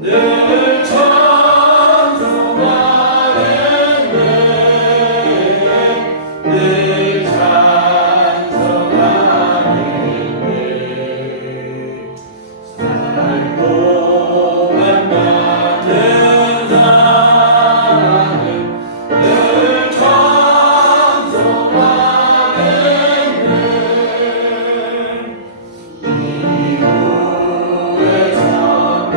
늘 찬송하겠네 늘 찬송하겠네 살 동안 나는 사랑을 늘 찬송하겠네 이후에 자꾸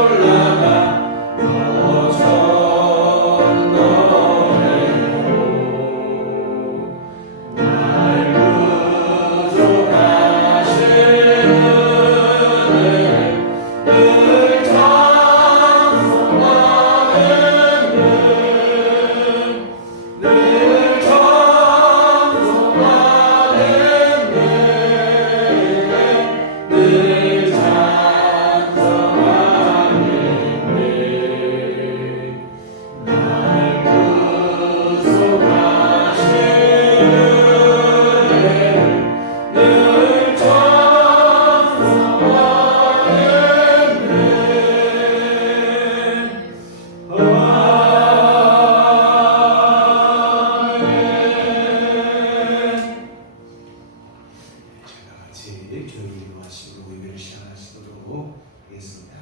올라가 더 전노해요 날 구속하신 은혜를 늘 찬송하겠네 늘 찬송하겠네 늘 찬송하겠네 날 구속하신 은혜를 늘 찬송하겠네. 자, 같이 조용히 기도하시고 예배를 시작하시도록 하겠습니다.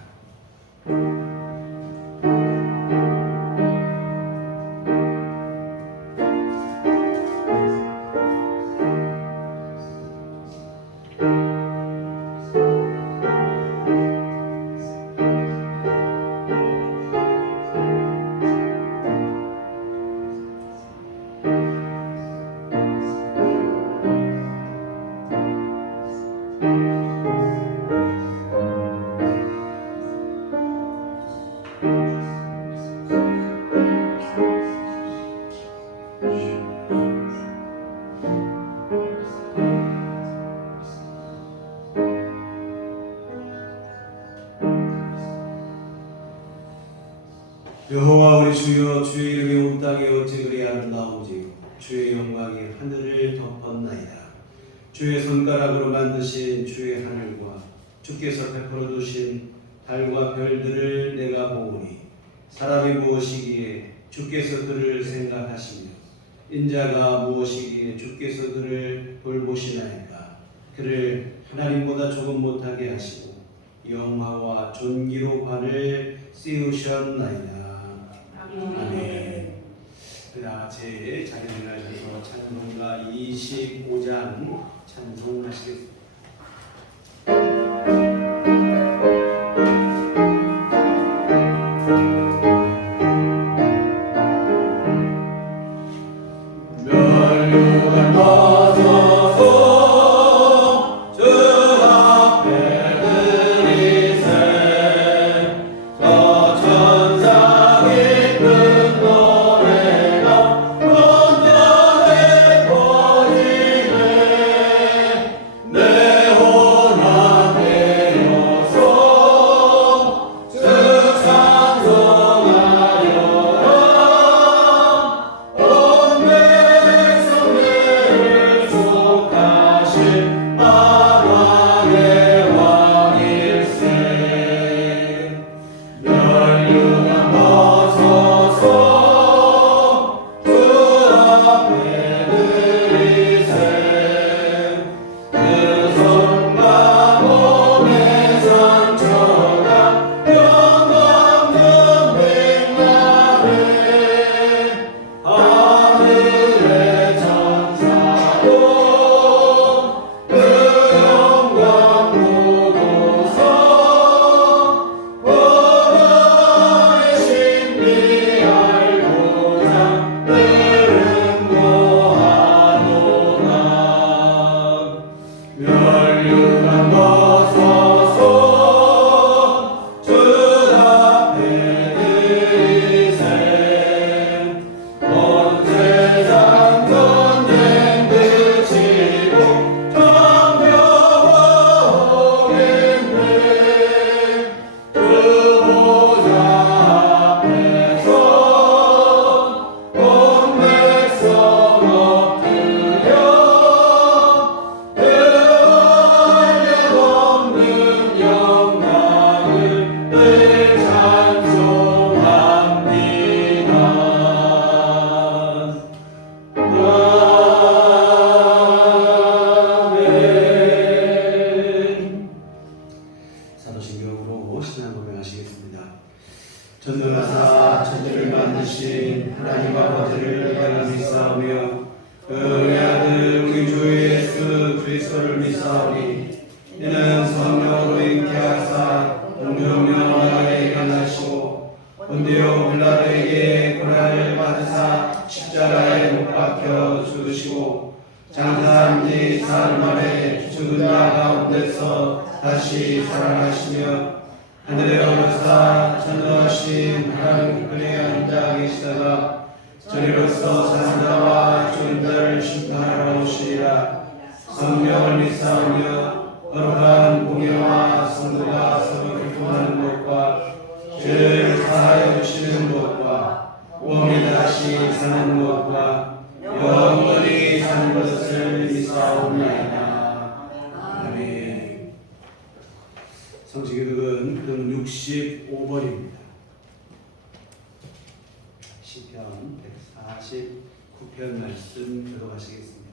여호와 우리 주여, 주의 이름이 온 땅에 어찌 그리 아름다운지 주의 영광이 하늘을 덮었나이다. 주의 손가락으로 만드신 주의 하늘과 주께서 베풀어 두신 달과 별들을 내가 보오니 사람이 무엇이기에 주께서 그를 생각하시며 인자가 무엇이기에 주께서 그를 돌보시나이까. 그를 하나님보다 조금 못하게 하시고 영화와 존귀로 관을 씌우셨나이다. 아멘. 다 같이 자리에 일어나셔서 찬송가 25장 찬송하시겠습니다. 멸류관 벗어서 주 앞에 들이세 저 천상 이쁜 노래가 온전해 보이네 내 신앙 고백하시겠습니다. 전능하사 천지를 만드신 하나님 아버지를 내가 믿사오며 그 은혜 아들 우리 주 예수 그리스도를 믿사오니 이는 성령으로 잉태하사 동정녀 마리아에게 나시고 본디오 빌라도에게 고난을 받으사 십자가에 못 박혀 죽으시고 장사한 지 사흘 만에 죽은 자 가운데서 다시 살아나시며 하늘에 오르사 전능하신 하나님 우편에 앉아 계시다가 저리로서 사는 자와 죽은 자를 심판하러 오시리라. 성령을 믿사오며 거룩한 공예와 성도가 서로 교통하는 것과 죄를 사하여 주시는 것과 몸이 다시 사는 것과 영원히 사는 것을 믿사옵나이다. 아멘. 성취교독은 등 65번입니다. 시편 149편 말씀 교독하시겠습니다.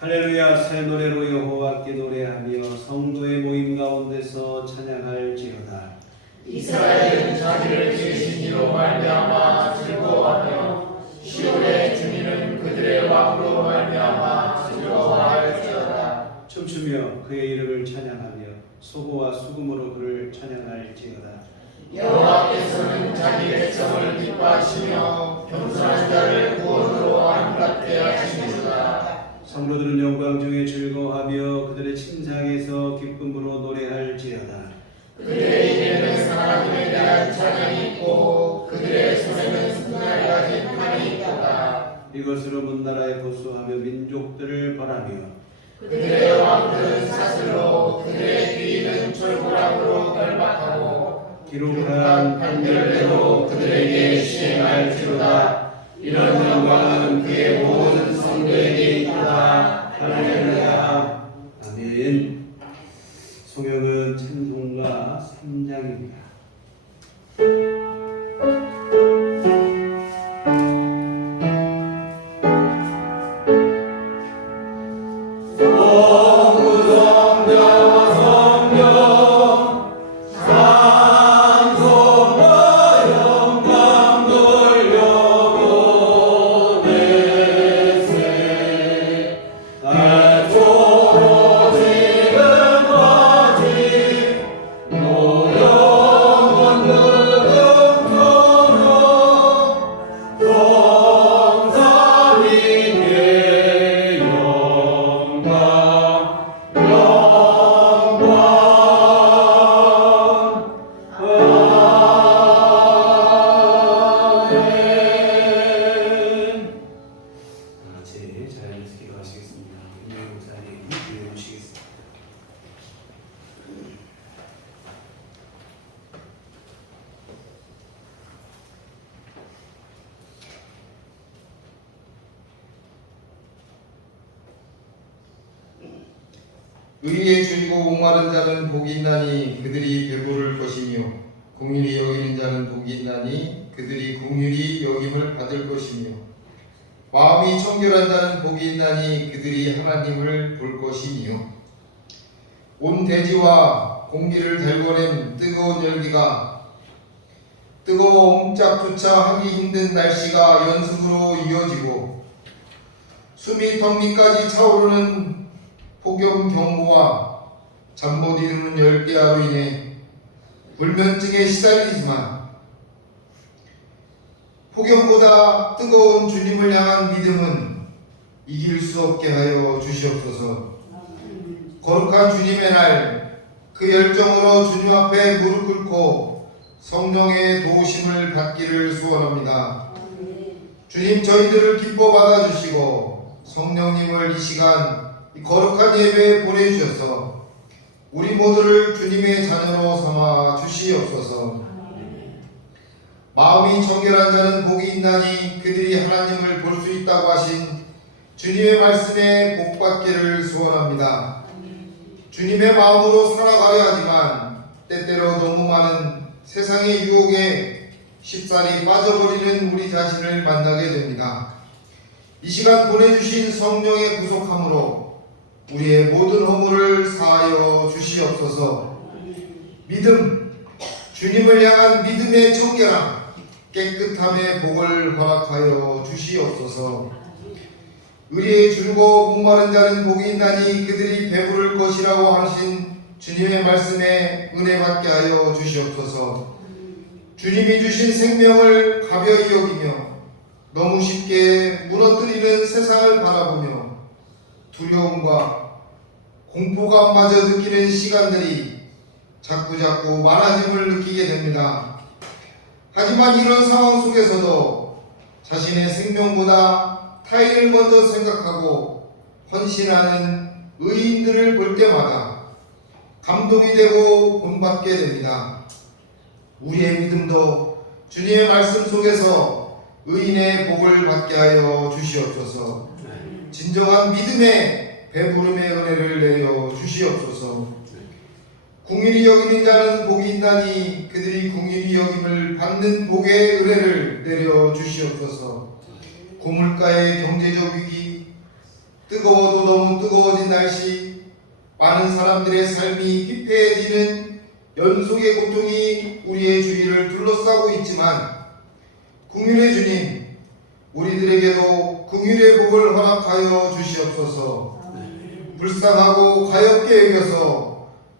할렐루야. 새 노래로 여호와께 노래하며 성도의 모임 가운데서 찬양할지어다. 이스라엘은 자기를 지으신 이로 말미암아 즐거워하며 시온의 주민은 그들의 왕으로 말미암아 즐거워할지어다. 춤추며 그의 이름을 찬양하며 소고와 수금으로 그를 찬양할지어다. 여호와께서는 자기 백성을 기뻐하시며 겸손한 자를 구원으로 아름답게 하시니라. 성도들은 영광 중에 즐거워하며 그들의 침상에서 기쁨으로 노래할지어다. 그들의 입에는 하나님에 대한 찬양이 있고 그들의 손에는 승리를 가진 칼이 있도다. 이것으로 문나라에 보수하며 민족들을 벌하며 그들의 왕들은 사슬로 그들의 귀인은 철부랑으로 결박하고 기록한 판결대로 그들에게 시행할지로다. 이런 영광은 그의 모든 성도에게 있도다. 할렐루야. 아멘. 송영은 찬송가 3장입니다. 의리에 줄이고 목마른 자는 복이 있나니 그들이 배부를 것이며 긍휼히 여기는 자는 복이 있나니 그들이 긍휼히 여김을 받을 것이며 마음이 청결한 자는 복이 있나니 그들이 하나님을 볼 것이며 온 대지와 공기를 달궈낸 뜨거운 열기가 뜨거워 옴짝조차 하기 힘든 날씨가 연습으로 이어지고 숨이 턱밑까지 차오르는 폭염경보와 잠 못 이루는 열대야로 인해 불면증에 시달리지만 폭염보다 뜨거운 주님을 향한 믿음은 이길 수 없게 하여 주시옵소서. 거룩한 주님의 날 그 열정으로 주님 앞에 무릎 꿇고 성령의 도우심을 받기를 소원합니다. 주님, 저희들을 기뻐 받아주시고 성령님을 이 시간 이 거룩한 예배에 보내주셔서 우리 모두를 주님의 자녀로 삼아 주시옵소서. 마음이 정결한 자는 복이 있나니 그들이 하나님을 볼 수 있다고 하신 주님의 말씀에 복받기를 소원합니다. 주님의 마음으로 살아가려 하지만 때때로 너무 많은 세상의 유혹에 쉽사리 빠져버리는 우리 자신을 만나게 됩니다. 이 시간 보내주신 성령의 구속함으로 우리의 모든 허물을 사하여 주시옵소서. 믿음, 주님을 향한 믿음의 청결함, 깨끗함의 복을 허락하여 주시옵소서. 의리에 줄고 목마른 자는 복이 있나니 그들이 배부를 것이라고 하신 주님의 말씀에 은혜 받게 하여 주시옵소서. 주님이 주신 생명을 가벼이 여기며 너무 쉽게 무너뜨리는 세상을 바라보며 두려움과 공포감마저 느끼는 시간들이 자꾸자꾸 많아짐을 느끼게 됩니다. 하지만 이런 상황 속에서도 자신의 생명보다 타인을 먼저 생각하고 헌신하는 의인들을 볼 때마다 감동이 되고 본받게 됩니다. 우리의 믿음도 주님의 말씀 속에서 의인의 복을 받게 하여 주시옵소서. 진정한 믿음의 배부름의 은혜를 내려 주시옵소서. 긍휼히 여기는 자는 복이 있나니 그들이 긍휼히 여김을 받는 복의 은혜를 내려 주시옵소서. 고물가의 경제적 위기, 뜨거워도 너무 뜨거워진 날씨, 많은 사람들의 삶이 피폐해지는 연속의 고통이 우리의 주위를 둘러싸고 있지만 긍휼의 주님, 우리들에게도 긍휼의 복을 허락하여 주시옵소서. 불쌍하고 가엾게 여겨서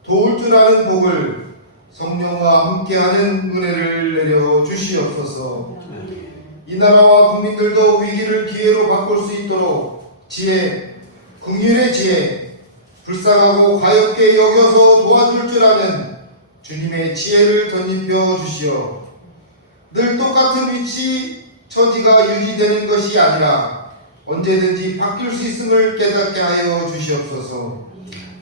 도울 줄 아는 복을 성령과 함께하는 은혜를 내려 주시옵소서. 이 나라와 국민들도 위기를 기회로 바꿀 수 있도록 지혜, 긍휼의 지혜, 불쌍하고 가엾게 여겨서 도와줄 줄 아는 주님의 지혜를 덧입혀 주시어 늘 똑같은 위치, 처지가 유지되는 것이 아니라 언제든지 바뀔 수 있음을 깨닫게 하여 주시옵소서.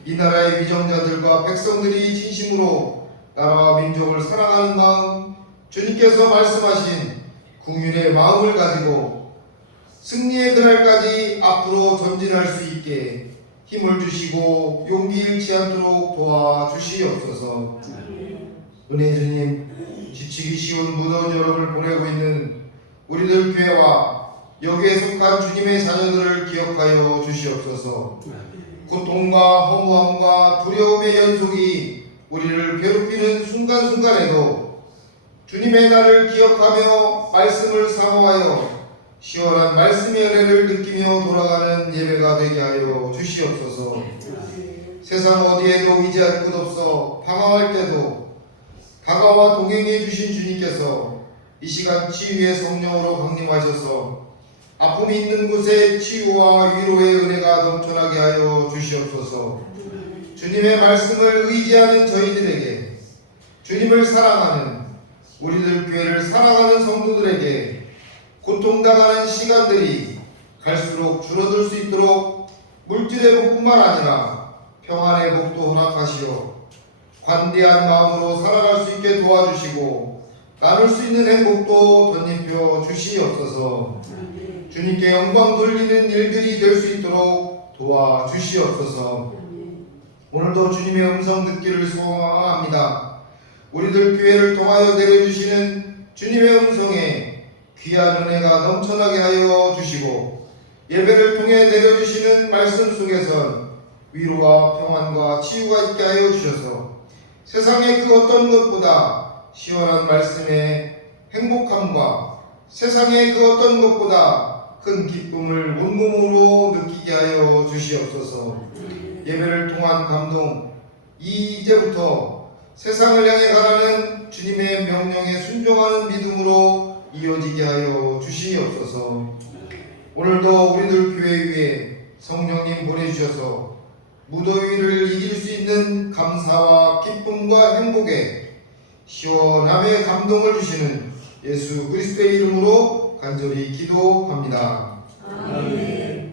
이 나라의 위정자들과 백성들이 진심으로 나라와 민족을 사랑하는 마음, 주님께서 말씀하신 긍휼의 마음을 가지고 승리의 그날까지 앞으로 전진할 수 있게 힘을 주시고 용기 잃지 않도록 도와주시옵소서. 은혜 주님, 지치기 쉬운 무더운 여름을 보내고 있는 우리들 교회와 여기에 속한 주님의 자녀들을 기억하여 주시옵소서. 고통과 허무함과 두려움의 연속이 우리를 괴롭히는 순간순간에도 주님의 날을 기억하며 말씀을 사모하여 시원한 말씀의 은혜를 느끼며 돌아가는 예배가 되게 하여 주시옵소서. 세상 어디에도 의지할 곳 없어 방황할 때도 다가와 동행해 주신 주님께서 이 시간 치유의 성령으로 강림하셔서 아픔이 있는 곳에 치유와 위로의 은혜가 넘쳐나게 하여 주시옵소서. 주님의 말씀을 의지하는 저희들에게, 주님을 사랑하는 우리들 교회를 사랑하는 성도들에게 고통당하는 시간들이 갈수록 줄어들 수 있도록 물질의 복뿐만 아니라 평안의 복도 허락하시어 관대한 마음으로 살아갈 수 있게 도와주시고 나눌 수 있는 행복도 덧입혀 주시옵소서. 주님께 영광 돌리는 일들이 될 수 있도록 도와주시옵소서. 오늘도 주님의 음성 듣기를 소망합니다. 우리들 교회를 통하여 내려주시는 주님의 음성에 귀한 은혜가 넘쳐나게 하여 주시고 예배를 통해 내려주시는 말씀 속에선 위로와 평안과 치유가 있게 하여 주셔서 세상의 그 어떤 것보다 시원한 말씀의 행복함과 세상의 그 어떤 것보다 큰 기쁨을 온몸으로 느끼게 하여 주시옵소서. 예배를 통한 감동, 이제부터 세상을 향해 가라는 주님의 명령에 순종하는 믿음으로 이어지게 하여 주시옵소서. 오늘도 우리들 교회 위에 성령님 보내주셔서 무더위를 이길 수 있는 감사와 기쁨과 행복에 시원함의 감동을 주시는 예수 그리스도의 이름으로 간절히 기도합니다. 아멘.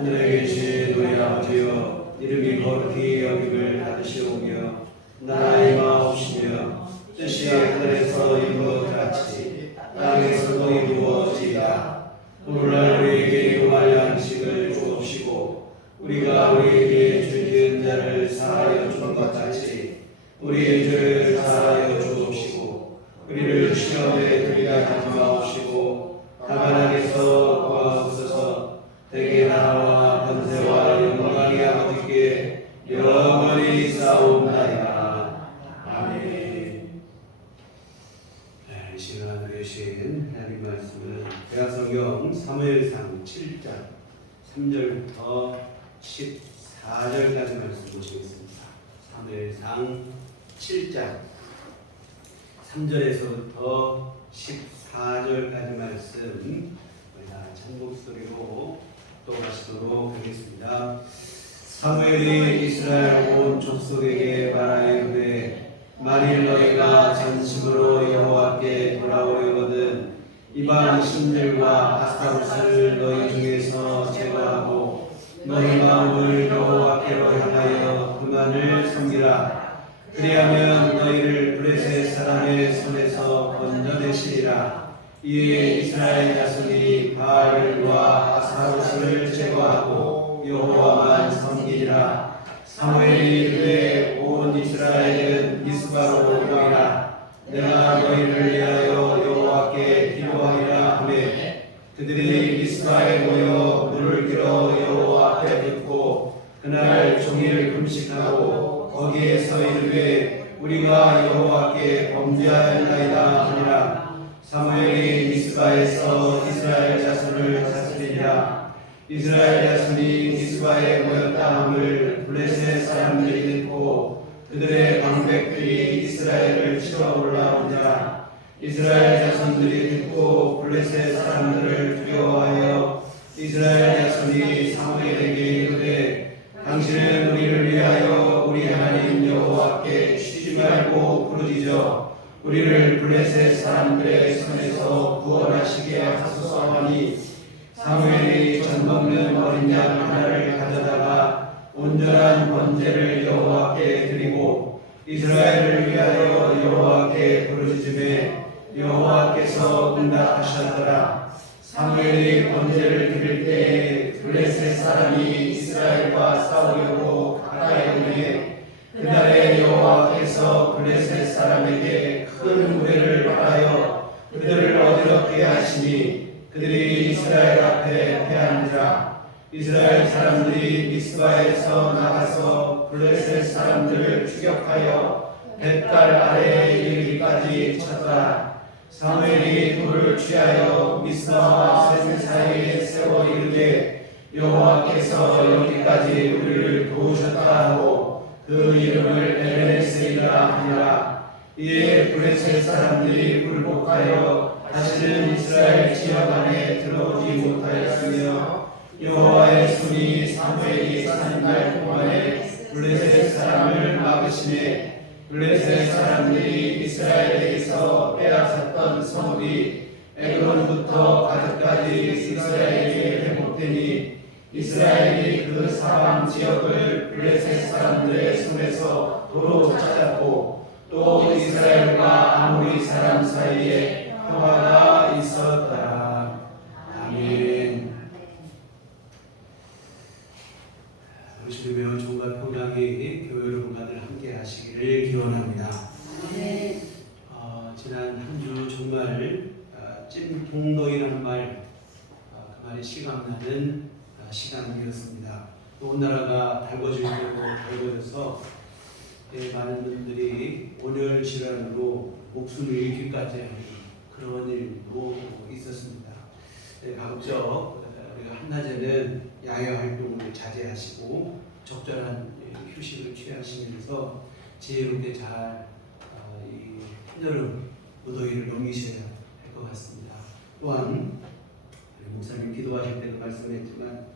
하늘에 계신 우리 아버지여, 이름이 거룩히 여김을 받으시오며 나라의 마옵시며 뜻이 하늘에서 이루어 같이 땅에서도 이루어지이다. 오늘날 우리에게 용할 양식을 주옵시고 우리가 우리에게 죄지은 자를 사하여 준 것 같이 우리의 죄를 사하여 주옵시고 우리를 시험에 들게 하지 마옵시고 다만 악에서 구하옵소서. 대개 나라와 권세와 영광이 아버지께 영원히 싸움나이다. 아멘. 이 시간 주신 하나님 말씀은 대학성경 사무엘상 7장 3절부터 14절까지 말씀 보시겠습니다. 사무엘상 7장 3절에서부터 14절까지 말씀 우리가 찬곡소리로 또 하시도록 하겠습니다. 사무엘이 이스라엘 온 족속에게 말하이르되 만일 너희가 전심으로 여호와께 돌아오려거든 이방 신들과 아스타롯을 너희 중에서 제거하고 너희 마음을 여호와께로 향하여 그만을 섬기라. 그리하면 너희를 블레셋 사람의 손에서 건져내시리라. 이에 이스라엘 자손이 바알과 아스타롯을 제거하고 여호와만 섬기리라. 사무엘이 이르되 온 이스라엘은 미스바로 모이라. 내가 너희를 위하여 여호와께 기도하리라 하매 그들이 미스바에 모여 물을 길어 여호와 앞에 붓고 그날 종일 금식하고 거기에서 이르되 우리가 여호와께 범죄하였나이다 하니라. 사무엘이 미스바에서 이스라엘 자손을 다스리니라. 이스라엘 자손이 미스바에 모였다 함을 블레셋 사람들이 듣고 그들의 방백들이 이스라엘을 치러 올라오니라. 이스라엘 자손들이 듣고 블레셋 사람들을 두려워하여 이스라엘 자손이 사무엘에게 이르되 당신은 우리를 위하여 우리 하나님 여호와께 쉬지 말고 부르짖어 우리를 블레셋 사람들의 손에서 구원하시게 하소서 하니 사무엘이 젖 먹는 어린 양 하나를 가져다가 온전한 번제를 여호와께 드리고 이스라엘을 위하여 여호와께 부르짖음에 여호와께서 응답하셨더라. 사무엘이 번제를 드릴 때에 블레셋 사람이 이스라엘과 싸우려고 가까이 오매 그날에 여호와께서 블레셋 사람에게 큰 무대를 바라여 그들을 어지럽게 하시니 그들이 이스라엘 앞에 패한지라. 이스라엘 사람들이 미스바에서 나가서 블레셋 사람들을 추격하여 뱃갈 아래에 이르기까지 쳤다. 사무엘이 돌을 취하여 미스바와 센 사이에 세워 이르되 여호와께서 여기까지 우리를 도우셨다 하고 그 이름을 에베네셀이라 하니라. 이에 블레셋 사람들이 굴복하여 다시는 이스라엘 지역 안에 들어오지 못하였으며 여호와의 손이 사무엘이 사는 날 동안에 블레셋 사람을 막으시매 블레셋 사람들이 이스라엘에게서 빼앗았던 성읍이 에그론부터 가드까지 이스라엘에게 회복되니 이스라엘이 그 사방 지역을 블레셋 사람들의 손에서 도로 찾았고 또 이스라엘과 아모리 사람 사이에 평화가 있었다. 아멘. 주님의 종과 평강이 교회 여러분과들 함께 하시기를 기원합니다. 지난 한 주 정말 찜통도이라는 말, 그 말이 실감나는 시간이었습니다. 온 나라가 달궈질 때고 달궈져서 많은 분들이 온열 질환으로 목숨을 잃기까지 하는 그런 일도 있었습니다. 가급적 우리가 한낮에는 야외 활동을 자제하시고 적절한 휴식을 취하시면서 지혜롭게 잘 이 한여름 무더위를 넘기셔야 할 것 같습니다. 또한 목사님 기도하실 때도 말씀했지만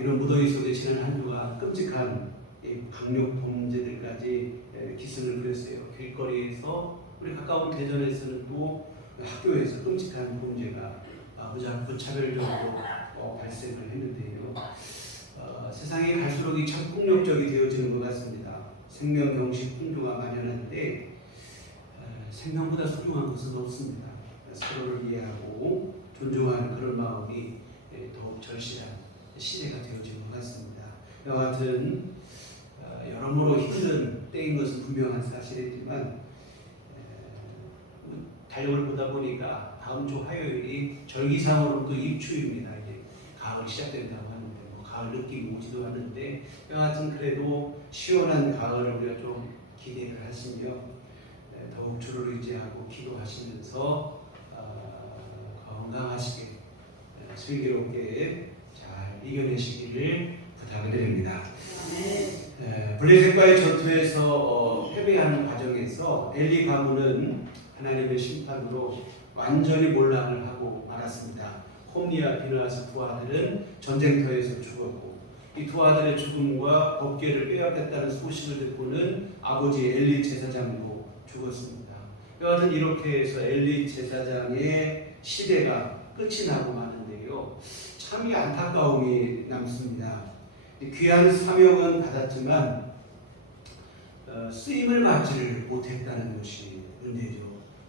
이런 무더위 속에 지난 한 주가 끔찍한 강력 범죄들까지 기승을 부렸어요. 길거리에서 우리 가까운 대전에서는 또 학교에서 끔찍한 범죄가 무차별적으로 발생을 했는데요. 세상이 갈수록 이 참 폭력적이 되어지는 것 같습니다. 생명 경식 풍조가 만연한데 생명보다 소중한 것은 없습니다. 서로를 이해하고 존중하는 그런 마음이 더욱 절실한 시대가 되어진 것 같습니다. 이와 같은 여러모로 힘든 때인 것은 분명한 사실이지만 달력을 보다 보니까 다음 주 화요일이 절기상으로 또 입추입니다. 이제 가을이 시작된다고 하는데 가을 느낌이 오지도 않는데 이와 같은 그래도 시원한 가을을 우리가 좀 기대를 하시며 더욱 주를 의지하고 기도하시면서 건강하시게 슬기롭게 잘 이겨내시기를 부탁을 드립니다. 블레셋과의 전투에서 패배하는 과정에서 엘리 가문은 하나님의 심판으로 완전히 몰락을 하고 말았습니다. 홈니와 비느하스 두 아들은 전쟁터에서 죽었고 이 두 아들의 죽음과 법궤를 빼앗겼다는 소식을 듣고는 아버지 엘리 제사장도 죽었습니다. 여하튼 이렇게 해서 엘리 제사장의 시대가 끝이 나고 마는데요. 참 안타까움이 남습니다. 귀한 사명은 받았지만 쓰임을 받지를 못했다는 것이 문제죠.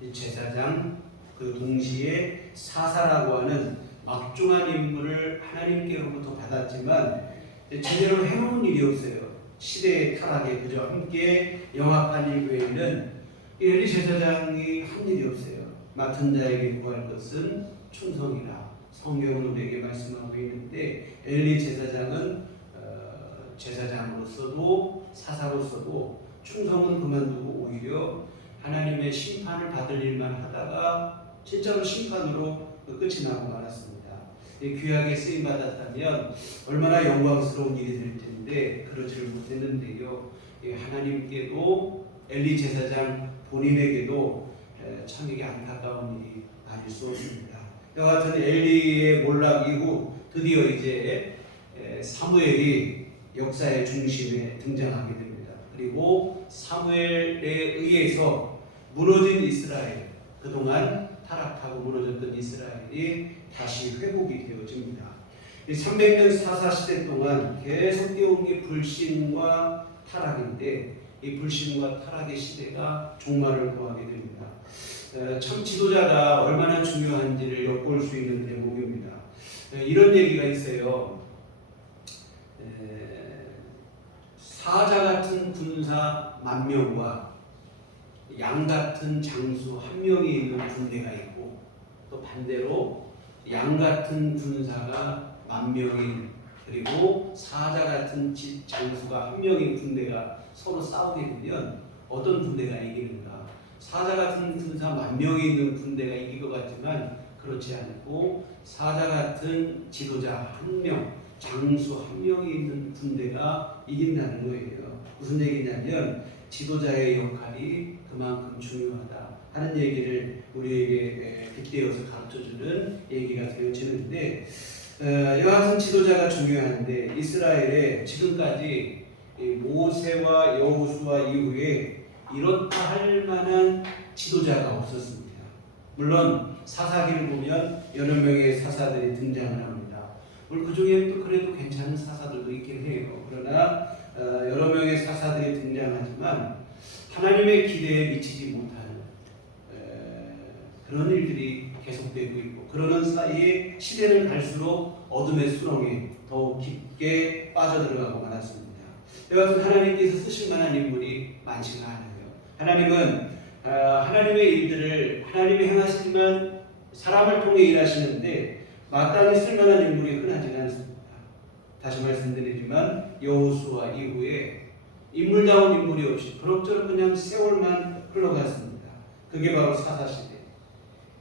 이 제사장 그 동시에 사사라고 하는 막중한 임무를 하나님께로부터 받았지만 제대로 해놓은 일이 없어요. 시대의 타락에 그저 함께 영합한 일 외에는 엘리 제사장이 한 일이 없어요. 맡은 자에게 구할 것은 충성이라 성경은 우리에게 말씀하고 있는데 엘리 제사장은 제사장으로서도 사사로서도 충성은 그만두고 오히려 하나님의 심판을 받을 일만 하다가 진짜로 심판으로 끝이 나고 말았습니다. 귀하게 쓰임 받았다면 얼마나 영광스러운 일이 될 텐데 그러지를 못했는데요. 하나님께도 엘리 제사장 본인에게도 참 이게 안타까운 일이 아닐 수 없습니다. 이와 같은 엘리의 몰락 이후 드디어 이제 사무엘이 역사의 중심에 등장하게 됩니다. 그리고 사무엘에 의해서 무너진 이스라엘, 그동안 타락하고 무너졌던 이스라엘이 다시 회복이 되어집니다. 이 300년 사사시대 동안 계속되어 온 게 불신과 타락인데 이 불신과 타락의 시대가 종말을 구하게 됩니다. 참 지도자가 얼마나 중요한지를 엿볼 수 있는 대목입니다. 이런 얘기가 있어요. 사자 같은 군사 10,000명과 양 같은 장수 1명이 있는 군대가 있고 또 반대로 양 같은 군사가 10,000명인 그리고 사자 같은 장수가 1명인 군대가 서로 싸우게 되면 어떤 군대가 이기는가? 사자 같은 군사 10,000명이 있는 군대가 이길 것 같지만 그렇지 않고 사자 같은 지도자 1명, 장수 1명이 있는 군대가 이긴다는 거예요. 무슨 얘기냐면 지도자의 역할이 그만큼 중요하다 하는 얘기를 우리에게 빗대어서 가르쳐주는 얘기가 되어지는데 이와 같은 지도자가 중요한데 이스라엘에 지금까지 모세와 여호수아 이후에 이렇다 할 만한 지도자가 없었습니다. 물론 사사기를 보면 여러 명의 사사들이 등장을 합니다. 물론 그 중에 또 그래도 괜찮은 사사들도 있긴 해요. 그러나 여러 명의 사사들이 등장하지만 하나님의 기대에 미치지 못하는 그런 일들이 계속되고 있고 그러는 사이에 시대는 갈수록 어둠의 수렁에 더욱 깊게 빠져들어가고 말았습니다. 여하튼 하나님께서 쓰실 만한 인물이 많지가 않아요. 하나님은 하나님의 일들을 하나님이 행하시지만 사람을 통해 일하시는데 마땅히 쓸만한 인물이 흔하지가 않습니다. 다시 말씀드리지만 여호수아 이후에 인물다운 인물이 없이 그럭저럭 그냥 세월만 흘러갔습니다. 그게 바로 사사시대.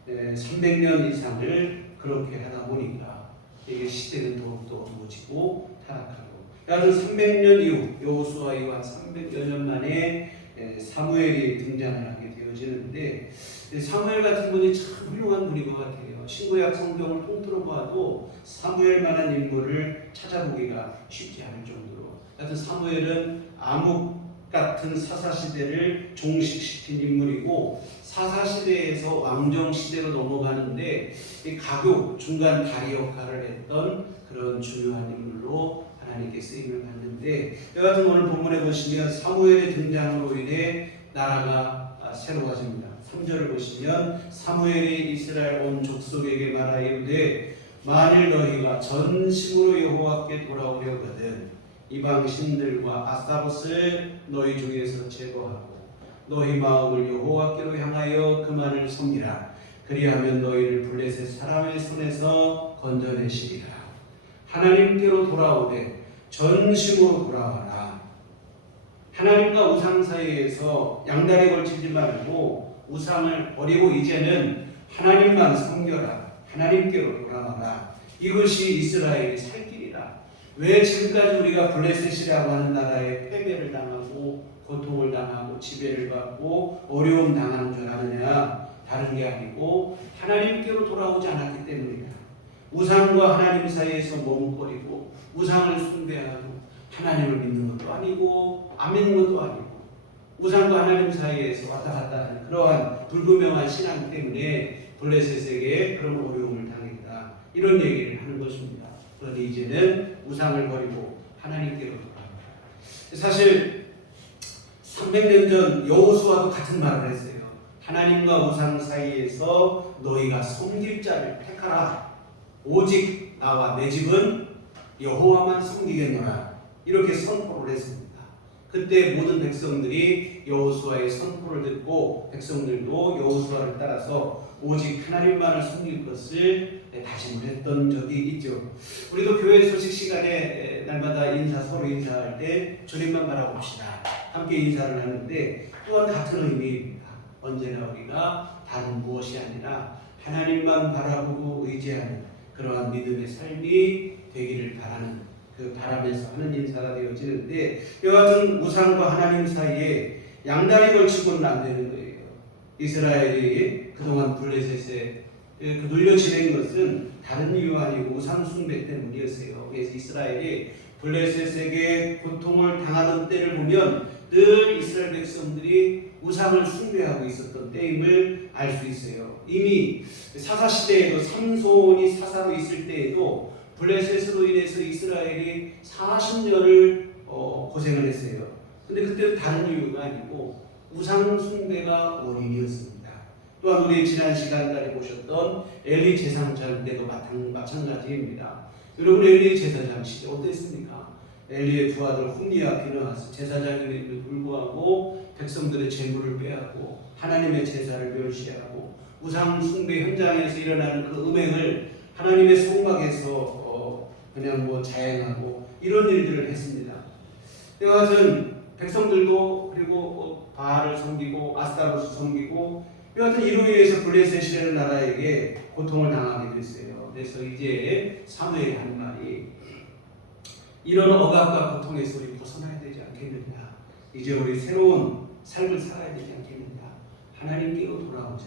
300년 이상을 그렇게 하다 보니까 이게 시대는 더욱더 어두워지고 타락하고 여하튼 300년 이후 여호수아 이후 한 300여 년 만에 사무엘이 등장을 하게 되어지는데 사무엘 같은 분이 참 훌륭한 분인 것 같아요. 신구약 성경을 통틀어 봐도 사무엘만한 인물을 찾아보기가 쉽지 않을 정도로 하여튼 사무엘은 암흑 같은 사사시대를 종식시킨 인물이고 사사시대에서 왕정시대로 넘어가는데 가교 중간 다리 역할을 했던 그런 중요한 인물로 하나님께 쓰임을 받는데 여하튼 오늘 본문에 보시면 사무엘의 등장으로 인해 나라가 새로워집니다. 3절을 보시면 사무엘이 이스라엘 온 족속에게 말하이르되 만일 너희가 전심으로 여호와께 돌아오려거든 이방 신들과 아스타롯을 너희 중에서 제거하고 너희 마음을 여호와께로 향하여 그만을 섬기라. 그리하면 너희를 블레셋 사람의 손에서 건져내시리라. 하나님께로 돌아오되 전심으로 돌아와라. 하나님과 우상 사이에서 양다리 걸치지 말고 우상을 버리고 이제는 하나님만 섬겨라. 하나님께로 돌아와라. 이것이 이스라엘의 살 길이라. 왜 지금까지 우리가 블레셋이라고 하는 나라에 패배를 당하고 고통을 당하고 지배를 받고 어려움 당하는 줄 아느냐? 다른 게 아니고 하나님께로 돌아오지 않았기 때문이다. 우상과 하나님 사이에서 머뭇거리고 우상을 숭배하고 하나님을 믿는 것도 아니고 안 믿는 것도 아니고 우상과 하나님 사이에서 왔다 갔다 하는 그러한 불분명한 신앙 때문에 블레셋에게 그런 어려움을 당했다. 이런 얘기를 하는 것입니다. 그런데 이제는 우상을 버리고 하나님께로 돌아간다. 사실 300년 전 여호수아도 같은 말을 했어요. 하나님과 우상 사이에서 너희가 섬길 자를 택하라. 오직 나와 내 집은 여호와만 섬기겠노라. 이렇게 선포를 했습니다. 그때 모든 백성들이 여호수아의 선포를 듣고 백성들도 여호수아를 따라서 오직 하나님만을 섬길 것을 다짐을 했던 적이 있죠. 우리도 교회 소식 시간에 날마다 서로 인사할 때 주님만 바라봅시다. 함께 인사를 하는데 또한 같은 의미입니다. 언제나 우리가 다른 무엇이 아니라 하나님만 바라보고 의지하는 그러한 믿음의 삶이 되기를 바라는 그 바람에서 하는 인사가 되어지는데 이와 같은 우상과 하나님 사이에 양다리 걸치고는 안 되는 거예요. 이스라엘이 그동안 블레셋에 눌려 지낸 것은 다른 이유 아니고 우상 숭배 때문이었어요. 그래서 이스라엘이 블레셋에게 고통을 당하던 때를 보면 늘 이스라엘 백성들이 우상을 숭배하고 있었던 때임을 알 수 있어요. 이미 사사시대에도 삼손이 사사로 있을 때에도 블레셋으로 인해서 이스라엘이 40년을 고생을 했어요. 근데 그때도 다른 이유가 아니고 우상 숭배가 원인이었습니다. 또한 우리 지난 시간까지 보셨던 엘리 제사장 때도 마찬가지입니다. 여러분 엘리 제사장 시대 어땠습니까? 엘리의 두 아들 홈리와 비느하스 제사장임에도 불구하고 백성들의 재물을 빼앗고 하나님의 제사를 멸시하고 우상 숭배 현장에서 일어나는 그 음행을 하나님의 성막에서 그냥 자행하고 이런 일들을 했습니다. 이와 같은 백성들도 그리고 바알을 섬기고 아스타롯을 섬기고 이와 같은 이로 인해서 블레셋이라는 나라에게 고통을 당하게 됐어요. 그래서 이제 사무엘이 한 말이 이런 억압과 고통에서 우리 벗어나야 되지 않겠느냐. 이제 우리 새로운 삶을 살아야 되지 않겠느냐. 하나님께로 돌아오자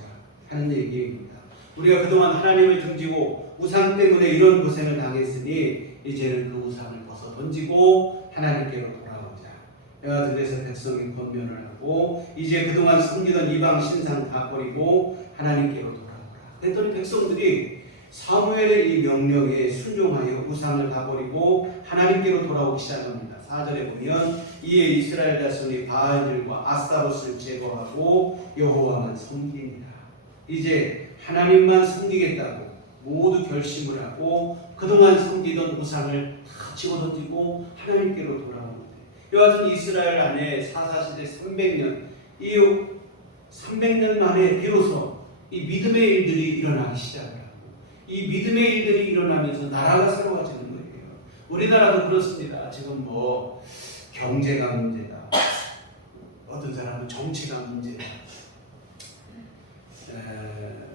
하는 얘기입니다. 우리가 그동안 하나님을 등지고 우상 때문에 이런 고생을 당했으니 이제는 그 우상을 벗어 던지고 하나님께로 돌아오자. 이와 같은 데서 백성이 권면을 하고 이제 그동안 섬기던 이방 신상 다 버리고 하나님께로 돌아오라. 그랬더니 백성들이 사무엘의 이 명령에 순종하여 우상을 다 버리고 하나님께로 돌아오기 시작합니다. 4절에 보면 이에 이스라엘 자손이 바알들과 아스타롯을 제거하고 여호와만 섬기니라. 이제 하나님만 섬기겠다고 모두 결심을 하고 그동안 섬기던 우상을 다 집어던지고 하나님께로 돌아옵니다. 이와 같은 이스라엘 안에 사사시대 300년 이 300년 만에 비로소 이 믿음의 일들이 일어나기 시작을 하고 이 믿음의 일들이 일어나면서 나라가 새로워지는 거예요. 우리나라도 그렇습니다. 지금 경제가 문제다. 어떤 사람은 정치가 문제다.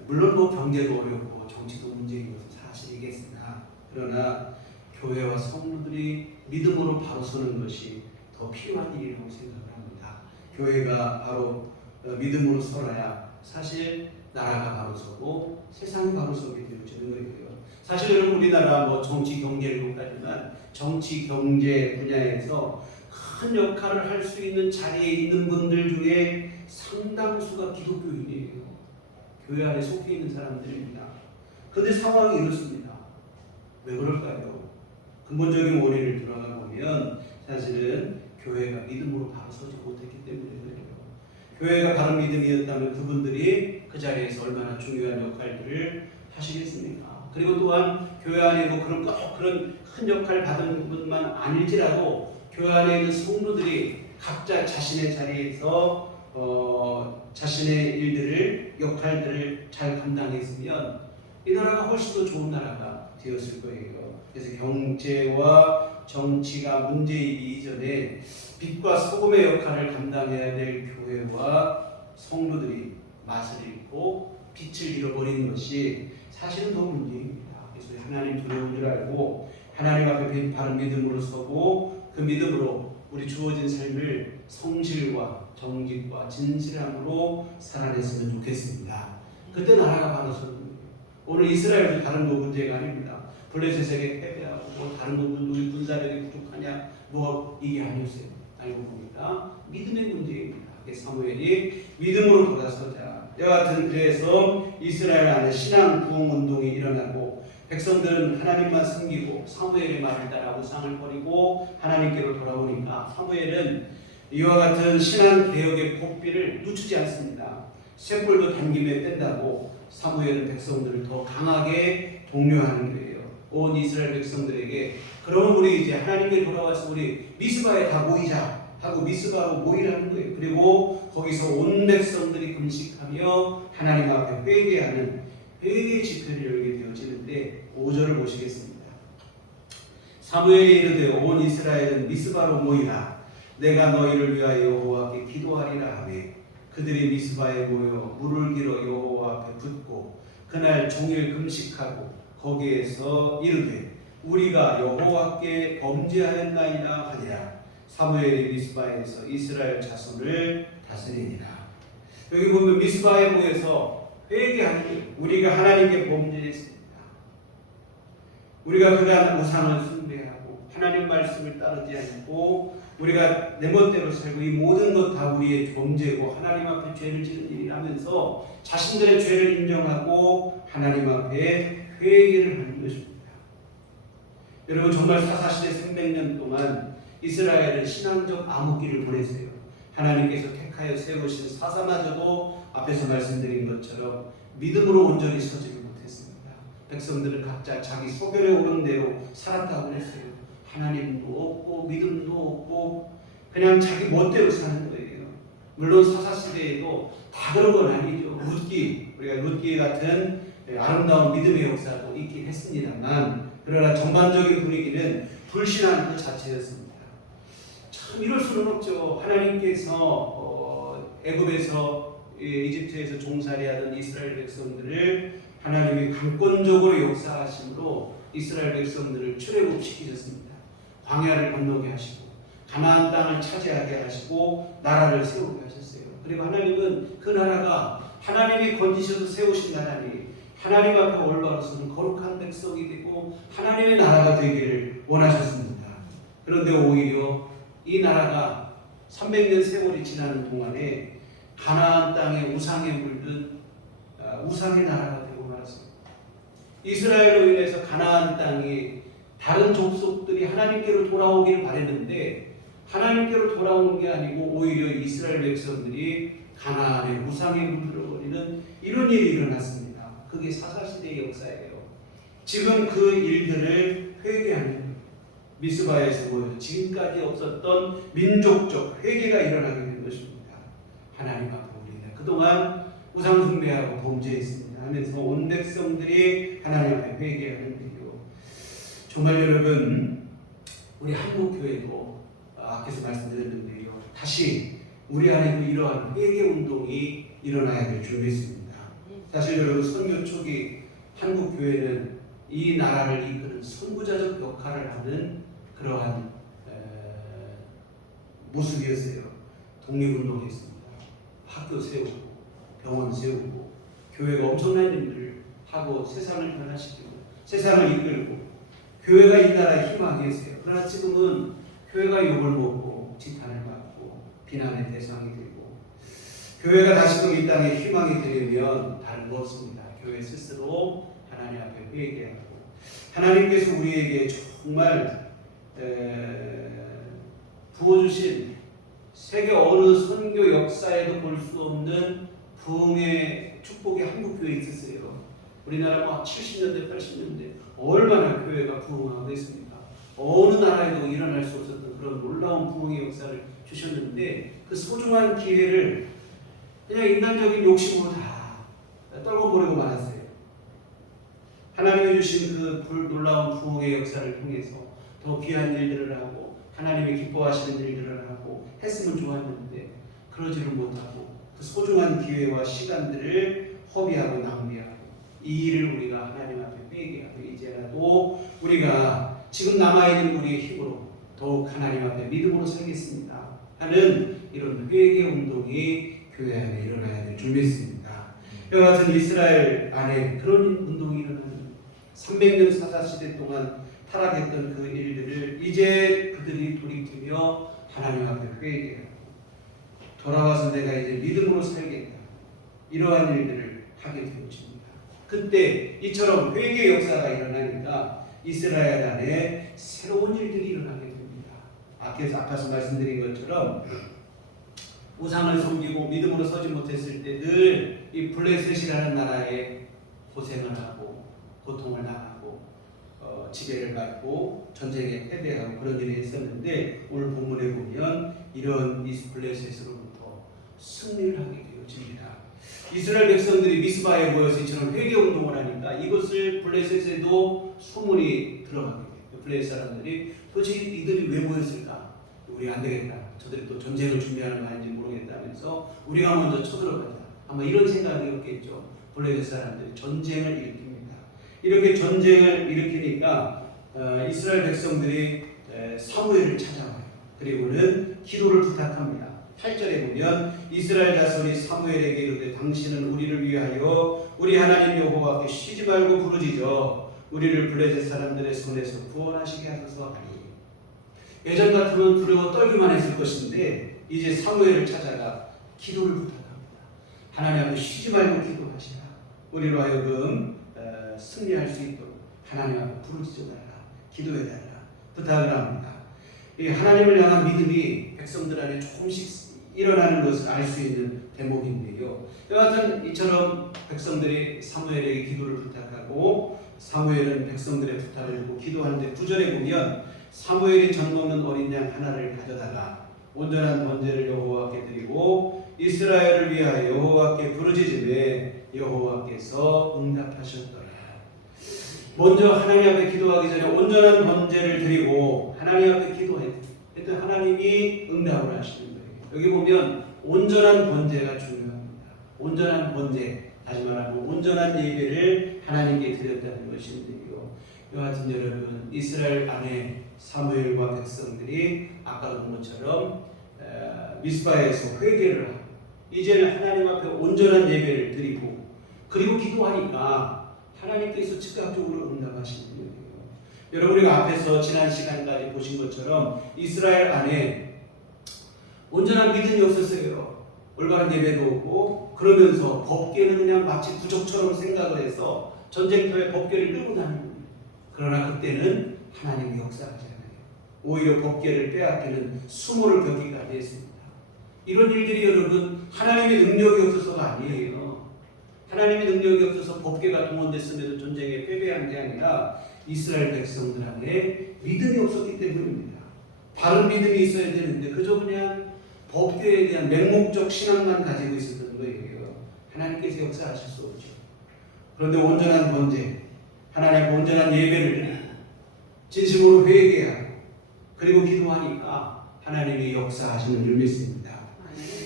물론 경제도 어렵고 정치도 문제인 것은 사실이겠으나 그러나 교회와 성도들이 믿음으로 바로 서는 것이 더 필요한 일이라고 생각을 합니다. 교회가 바로 믿음으로 서야 사실 나라가 바로 서고 세상이 바로 서게 되어지는 거예요. 사실 여러분 우리나라 정치 경제를 못하지만 정치 경제 분야에서 큰 역할을 할 수 있는 자리에 있는 분들 중에 상당수가 기독교인이에요. 교회 안에 속해 있는 사람들입니다. 그런데 상황이 이렇습니다. 왜 그럴까요? 근본적인 원인을 들어가 보면 사실은 교회가 믿음으로 바로 서지 못했기 때문에 그래요. 교회가 바른 믿음이었다면 그분들이 그 자리에서 얼마나 중요한 역할들을 하시겠습니까? 그리고 또한 교회 안에 뭐 그런 큰 역할 받은 분만 아닐지라도 교회 안에 있는 성도들이 각자 자신의 자리에서 자신의 일들을 역할들을 잘 감당했으면 이 나라가 훨씬 더 좋은 나라가 되었을 거예요. 그래서 경제와 정치가 문제이기 이전에 빛과 소금의 역할을 감당해야 될 교회와 성도들이 맛을 잃고 빛을 잃어버리는 것이 사실은 더 문제입니다. 그래서 하나님 두려운 줄 알고 하나님 앞에 바른 믿음으로 서고 그 믿음으로 우리 주어진 삶을 성실과 정직과 진실함으로 살아냈으면 좋겠습니다. 그때 나라가 바로 서는 거예요. 오늘 이스라엘도 다른 거 문제가 아닙니다. 블레셋에게 패배하고 뭐 다른 부분 우리 군사력이 부족하냐 뭐 이게 아니었어요. 알고 보니까 믿음의 문제입니다. 사무엘이 믿음으로 돌아서자. 여하튼 그래서 이스라엘 안에 신앙 부흥 운동이 일어나고 백성들은 하나님만 섬기고 사무엘의 말을 따라 우상을 버리고 하나님께로 돌아오니까 사무엘은 이와 같은 신앙 개혁의 복비를 늦추지 않습니다. 쇳불도 당김에 뺀다고 사무엘은 백성들을 더 강하게 독려하는 거예요. 온 이스라엘 백성들에게 그러면 우리 이제 하나님께 돌아와서 우리 미스바에 다 모이자 하고 미스바로 모이라는 거예요. 그리고 거기서 온 백성들이 금식하며 하나님 앞에 회개하는 회개 집회를 열게 되어지는데 5절을 보시겠습니다. 사무엘이 이르되 온 이스라엘은 미스바로 모이라. 내가 너희를 위하여 여호와께 기도하리라 하매 그들이 미스바에 모여 물을 길어 여호와 앞에 붓고 그날 종일 금식하고 거기에서 이르되 우리가 여호와께 범죄하였나이다 하니라. 사무엘이 미스바에서 이스라엘 자손을 다스리니라. 여기 보면 미스바에 모여서 회개하는 거예요. 우리가 하나님께 범죄했습니다. 우리가 그간 우상을 숭배하고 하나님 말씀을 따르지 않고 우리가 내 멋대로 살고 이 모든 것 다 우리의 범죄고 하나님 앞에 죄를 지은 일이라면서 자신들의 죄를 인정하고 하나님 앞에 회개를 하는 것입니다. 여러분 정말 사사시대 300년 동안 이스라엘은 신앙적 암흑기를 보냈어요. 하나님께서 택하여 세우신 사사마저도 앞에서 말씀드린 것처럼 믿음으로 온전히 서지를 못했습니다. 백성들은 각자 자기 소견에 오른 대로 살았다고 했어요. 하나님도 없고 믿음도 없고 그냥 자기 멋대로 사는 거예요. 물론 사사시대에도 다 그런 건 아니죠. 우리가 룻기 같은 아름다운 믿음의 역사도 있긴 했습니다만 그러나 전반적인 분위기는 불신한 그 자체였습니다. 참 이럴 수는 없죠. 하나님께서 애굽에서 이집트에서 종살이하던 이스라엘 백성들을 하나님이 강권적으로 역사하심으로 이스라엘 백성들을 출애굽시키셨습니다. 광야를 건너게 하시고 가나안 땅을 차지하게 하시고 나라를 세우게 하셨어요. 그리고 하나님은 그 나라가 하나님이 건지셔서 세우신 나라니 하나님 앞에 올바로 서는 거룩한 백성이 되고 하나님의 나라가 되기를 원하셨습니다. 그런데 오히려 이 나라가 300년 세월이 지나는 동안에 가나안 땅에 우상에 물든 우상의 나라가 되고 말았습니다. 이스라엘로 인해서 가나안 땅이 다른 족속들이 하나님께로 돌아오기를 바랬는데 하나님께로 돌아오는 게 아니고 오히려 이스라엘 백성들이 가나안의 우상에 물들어버리는 이런 일이 일어났습니다. 그게 사사시대의 역사예요. 지금 그 일들을 회개하는 미스바에서 모여 지금까지 없었던 민족적 회개가 일어나게 된 것입니다. 하나님 앞에 우리가 그동안 우상 숭배하고 범죄했습니다 하면서 온 백성들이 하나님 앞에 회개하는데요. 정말 여러분 우리 한국교회도 앞에서 말씀드렸는데요. 다시 우리 안에도 이러한 회개 운동이 일어나야 될 줄로 있습니다. 사실 여러분 선교 초기 한국교회는 이 나라를 이끄는 선구자적 역할을 하는 그러한 모습이었어요. 독립운동했습니다. 학교 세우고 병원 세우고 교회가 엄청난 일들을 하고 세상을 변화시키고 세상을 이끌고 교회가 이 나라의 희망이었어요. 그러나 지금은 교회가 욕을 먹고 지탄을 받고 비난의 대상이 되고 교회가 다시금 이 땅에 희망이 되려면 다른 거 없습니다. 교회 스스로 하나님 앞에 회개하고 하나님께서 우리에게 정말 부어주신 세계 어느 선교 역사에도 볼 수 없는 부흥의 축복이 한국 교회에 있었어요. 우리나라 막 70년대, 80년대 얼마나 교회가 부흥하고 있습니까? 어느 나라에도 일어날 수 없었던 그런 놀라운 부흥의 역사를 주셨는데 그 소중한 기회를 그냥 인간적인 욕심으로 다 떨궈버리고 말았어요. 하나님이 주신 그 놀라운 부흥의 역사를 통해서 더 귀한 일들을 하고 하나님이 기뻐하시는 일들을 하고 했으면 좋았는데 그러지를 못하고 그 소중한 기회와 시간들을 허비하고 낭비하고 이 일을 우리가 하나님 앞에 회개하고 이제라도 우리가 지금 남아있는 우리의 힘으로 더욱 하나님 앞에 믿음으로 살겠습니다 하는 이런 회개 운동이 교회 안에 일어나야 될 줄 믿습니다. 이와 같은 이스라엘 안에 그런 운동이 일어나는 300년 사사시대 동안 타락했던 그 일들을 이제 그들이 돌이키며 하나님 앞에 회개하고 돌아와서 내가 이제 믿음으로 살겠다 이러한 일들을 하게 되어집니다. 그때 이처럼 회개 역사가 일어나니까 이스라엘 안에 새로운 일들이 일어나게 됩니다. 앞에서 말씀드린 것처럼 우상을 섬기고 믿음으로 서지 못했을 때 늘 이 블레셋이라는 나라에 고생을 하고 고통을 당하고 지배를 받고 전쟁에 패배하고 그런 일이 있었는데 오늘 본문에 보면 이런 이 블레셋으로부터 승리를 하게 되어집니다. 이스라엘 백성들이 미스바에 모여서 이처럼 회개 운동을 하니까 이것을 블레셋에도 소문이 들어가게 돼요. 블레셋 사람들이 도대체 이들이 왜 모였을까? 우리 안 되겠다. 저들이 또 전쟁을 준비하는 거 아닌지 모르겠다면서 우리가 먼저 쳐들어가자. 아마 이런 생각이었겠죠. 블레셋 사람들이 전쟁을 일으킵니다. 이렇게 전쟁을 일으키니까 이스라엘 백성들이 사무엘을 찾아와요. 그리고는 기도를 부탁합니다. 8절에 보면 이스라엘 자손이 사무엘에게 이르되 당신은 우리를 위하여 우리 하나님 여호와께 쉬지 말고 부르짖어 우리를 블레셋 사람들의 손에서 구원하시게 하소서 하니 예전 같으면 두려워 떨기만 했을 것인데 이제 사무엘을 찾아가 기도를 부탁합니다. 하나님 앞에 쉬지 말고 기도하시라. 우리로 하여금 승리할 수 있도록 하나님 앞에 부르짖어달라. 기도해달라. 부탁을 합니다. 이 하나님을 향한 믿음이 백성들 안에 조금씩 일어나는 것을 알 수 있는 대목인데요. 여하튼 이처럼 백성들이 사무엘에게 기도를 부탁하고 사무엘은 백성들의 부탁을 듣고 기도하는데 9절에 보면 사무엘이 젖먹는 어린 양 하나를 가져다가 온전한 번제를 여호와께 드리고 이스라엘을 위하여 여호와께 부르짖으매 여호와께서 응답하셨더라. 먼저 하나님 앞에 기도하기 전에 온전한 번제를 드리고 하나님 앞에 기도했더니 하나님이 응답을 하시는 거예요. 여기 보면 온전한 번제가 중요합니다. 온전한 번제, 다시 말하면 온전한 예배를 하나님께 드렸다는 것인데요. 이와 같은 여러분, 이스라엘 안에 사무엘과 백성들이 아까 본 것처럼 미스바에서 회개를 하고 이제는 하나님 앞에 온전한 예배를 드리고 그리고 기도하니까 하나님께서 즉각적으로 응답하시는 거예요. 여러분, 우리가 앞에서 지난 시간까지 보신 것처럼 이스라엘 안에 온전한 믿음이 없었어요. 올바른 예배도 없고 그러면서 법궤는 그냥 마치 부적처럼 생각을 해서 전쟁터에 법궤를 끌고 다니는 거예요. 그러나 그때는 하나님이 역사하잖아요. 오히려 법궤를 빼앗기는 수모를 겪기까지 했습니다. 이런 일들이 여러분 하나님의 능력이 없어서가 아니에요. 하나님의 능력이 없어서 법궤가 동원됐음에도 전쟁에 패배한 게 아니라 이스라엘 백성들 안에 믿음이 없었기 때문입니다. 바른 믿음이 있어야 되는데 그저 그냥 법궤에 대한 맹목적 신앙만 가지고 있었던 거예요. 하나님께서 역사하실 수 없죠. 그런데 온전한 번제, 하나님 온전한 예배를 드리고 진심으로 회개하고 그리고 기도하니까 하나님이 역사하시는 줄 믿습니다.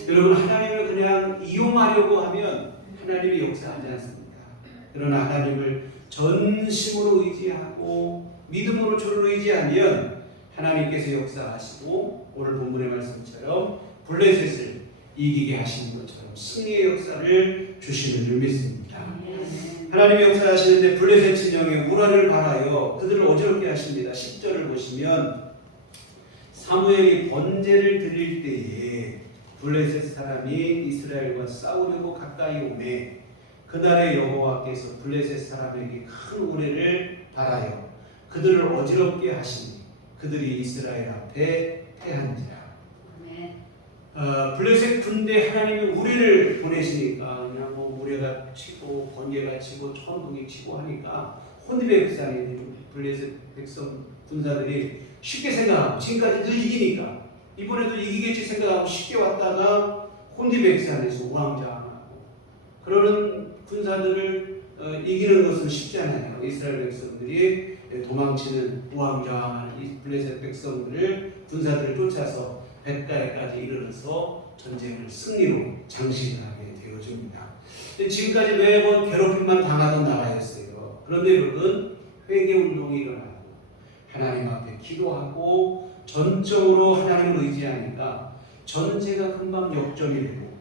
여러분, 하나님을 그냥 이용하려고 하면 하나님이 역사하지 않습니다. 그러나 하나님을 전심으로 의지하고 믿음으로 주를 의지하면 하나님께서 역사하시고 오늘 본문의 말씀처럼 블레셋을 이기게 하시는 것처럼 승리의 역사를 주시는 줄 믿습니다. 하나님이 역사하시는데 블레셋 진영에 우라를 바라여 그들을 어지럽게 하십니다. 10절을 보시면 사무엘이 번제를 드릴 때에 블레셋 사람이 이스라엘과 싸우려고 가까이 오매 그날에 여호와께서 블레셋 사람에게 큰 우레를 바라여 그들을 어지럽게 하시니 그들이 이스라엘 앞에 패한지라. 블레셋 군대 하나님이 우리를 보내시니까 그냥 뭐 모래가 치고 번개가 치고 천둥이 치고 하니까 혼디백산이 블레셋 백성 군사들이 쉽게 생각하고 지금까지 늘 이기니까 이번에도 이기겠지 생각하고 쉽게 왔다가 혼디백산에서 우왕좌왕하고 그러는 군사들을 이기는 것은 쉽지 않아요. 이스라엘 백성들이 도망치는 우왕좌왕하는 이 블레셋 백성들을 군사들을 쫓아서 벳가에까지 이르러서 전쟁을 승리로 장식하게 되어줍니다. 지금까지 매번 괴롭힘만 당하던 나라였어요. 그런데 여러분 회개운동이 일어나고 하나님 앞에 기도하고 전적으로 하나님을 의지하니까 전제가 금방 역전이 되고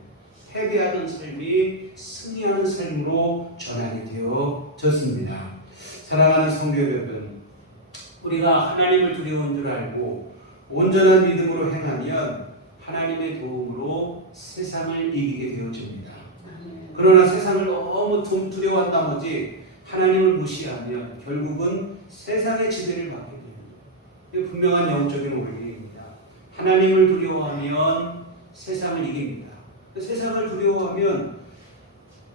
패배하던 삶이 승리하는 삶으로 전환이 되어졌습니다. 사랑하는 성도 여러분, 우리가 하나님을 두려운 줄 알고 온전한 믿음으로 행하면 하나님의 도움으로 세상을 이기게 되어집니다. 그러나 세상을 너무 두려워한 나머지 하나님을 무시하면 결국은 세상의 지배를 받게 됩니다. 이게 분명한 영적인 원리입니다. 하나님을 두려워하면 세상을 이깁니다. 세상을 두려워하면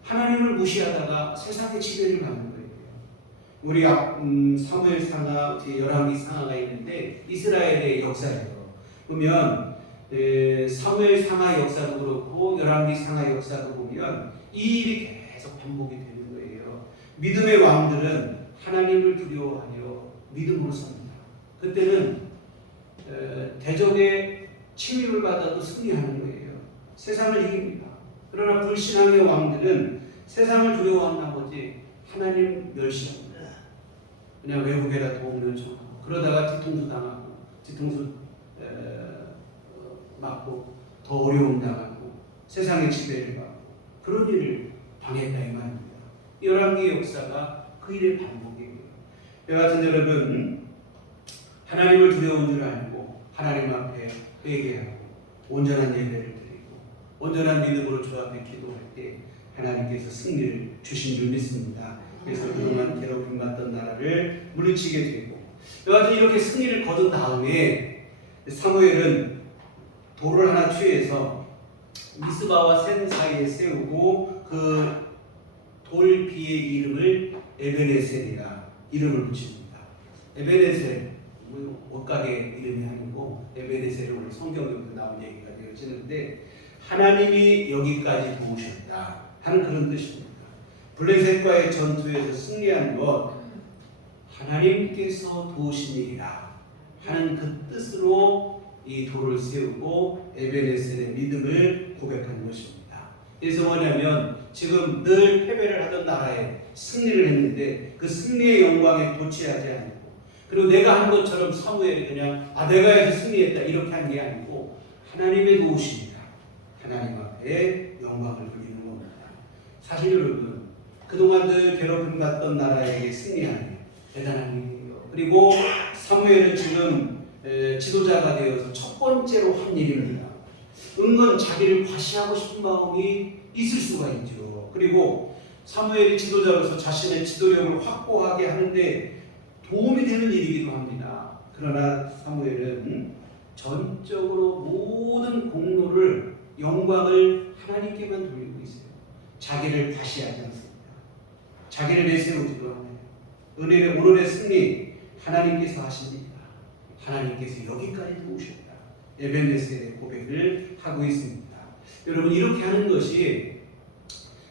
하나님을 무시하다가 세상의 지배를 받는 거예요. 우리 사무엘 상하, 열왕기 상하가 있는데 이스라엘의 역사예요. 보면 사무엘 상하 역사도 그렇고 열왕기 상하 역사도 보면 이 일이 계속 반복이 되는 거예요. 믿음의 왕들은 하나님을 두려워하여 믿음으로 섭니다. 그때는 대적의 침입을 받아도 승리하는 거예요. 세상을 이깁니다. 그러나 불신앙의 왕들은 세상을 두려워한 나머지 하나님 멸시합니다. 그냥 외국에다 도움 요청하고 그러다가 뒤통수 당하고 뒤통수 맞고 더 어려움 당하고 세상의 지배를 받고 그런 일을 당했다 이 말입니다. 열왕기의 역사가 그 일의 반복이에요. 여하튼 여러분 하나님을 두려운 줄 알고 하나님 앞에 회개하고 온전한 예배를 드리고 온전한 믿음으로 주 앞에 기도할 때 하나님께서 승리를 주신 줄 믿습니다. 그래서 그동안 괴롭힘 받던 나라를 물리치게 되고 여하튼 이렇게 승리를 거둔 다음에 사무엘은 돌을 하나 취해서 미스바와 센 사이에 세우고 그 돌비의 이름을 에베네셀이라 이름을 붙입니다. 에베네셀 옷가게 이름이 아니고 에베네셀은 오늘 성경에도 나온 얘기가 되어지는데 하나님이 여기까지 도우셨다 하는 그런 뜻입니다. 블레셋과의 전투에서 승리한 것 하나님께서 도우신 일이라 하는 그 뜻으로 이 돌을 세우고 에베네셀의 믿음을 고백한 것입니다. 그래서 뭐냐면 지금 늘 패배를 하던 나라에 승리를 했는데 그 승리의 영광에 도취하지 않고 그리고 내가 한 것처럼 사무엘이 그냥 내가 해서 승리했다 이렇게 한 게 아니고 하나님의 도우십니다. 하나님 앞에 영광을 돌리는 겁니다. 사실 여러분 그동안 늘 괴롭힘 받던 나라에게 승리하는 대단한 일이에요. 그리고 사무엘은 지금 지도자가 되어서 첫 번째로 한 일입니다. 은근 자기를 과시하고 싶은 마음이 있을 수가 있죠. 그리고 사무엘이 지도자로서 자신의 지도력을 확보하게 하는데 도움이 되는 일이기도 합니다. 그러나 사무엘은 전적으로 모든 공로를 영광을 하나님께만 돌리고 있어요. 자기를 과시하지 않습니다. 자기를 내세우지도 않아요. 은혜의 오늘의 승리 하나님께서 하십니다. 하나님께서 여기까지 도우셨다. 에베네셀의 고백을 하고 있습니다. 여러분 이렇게 하는 것이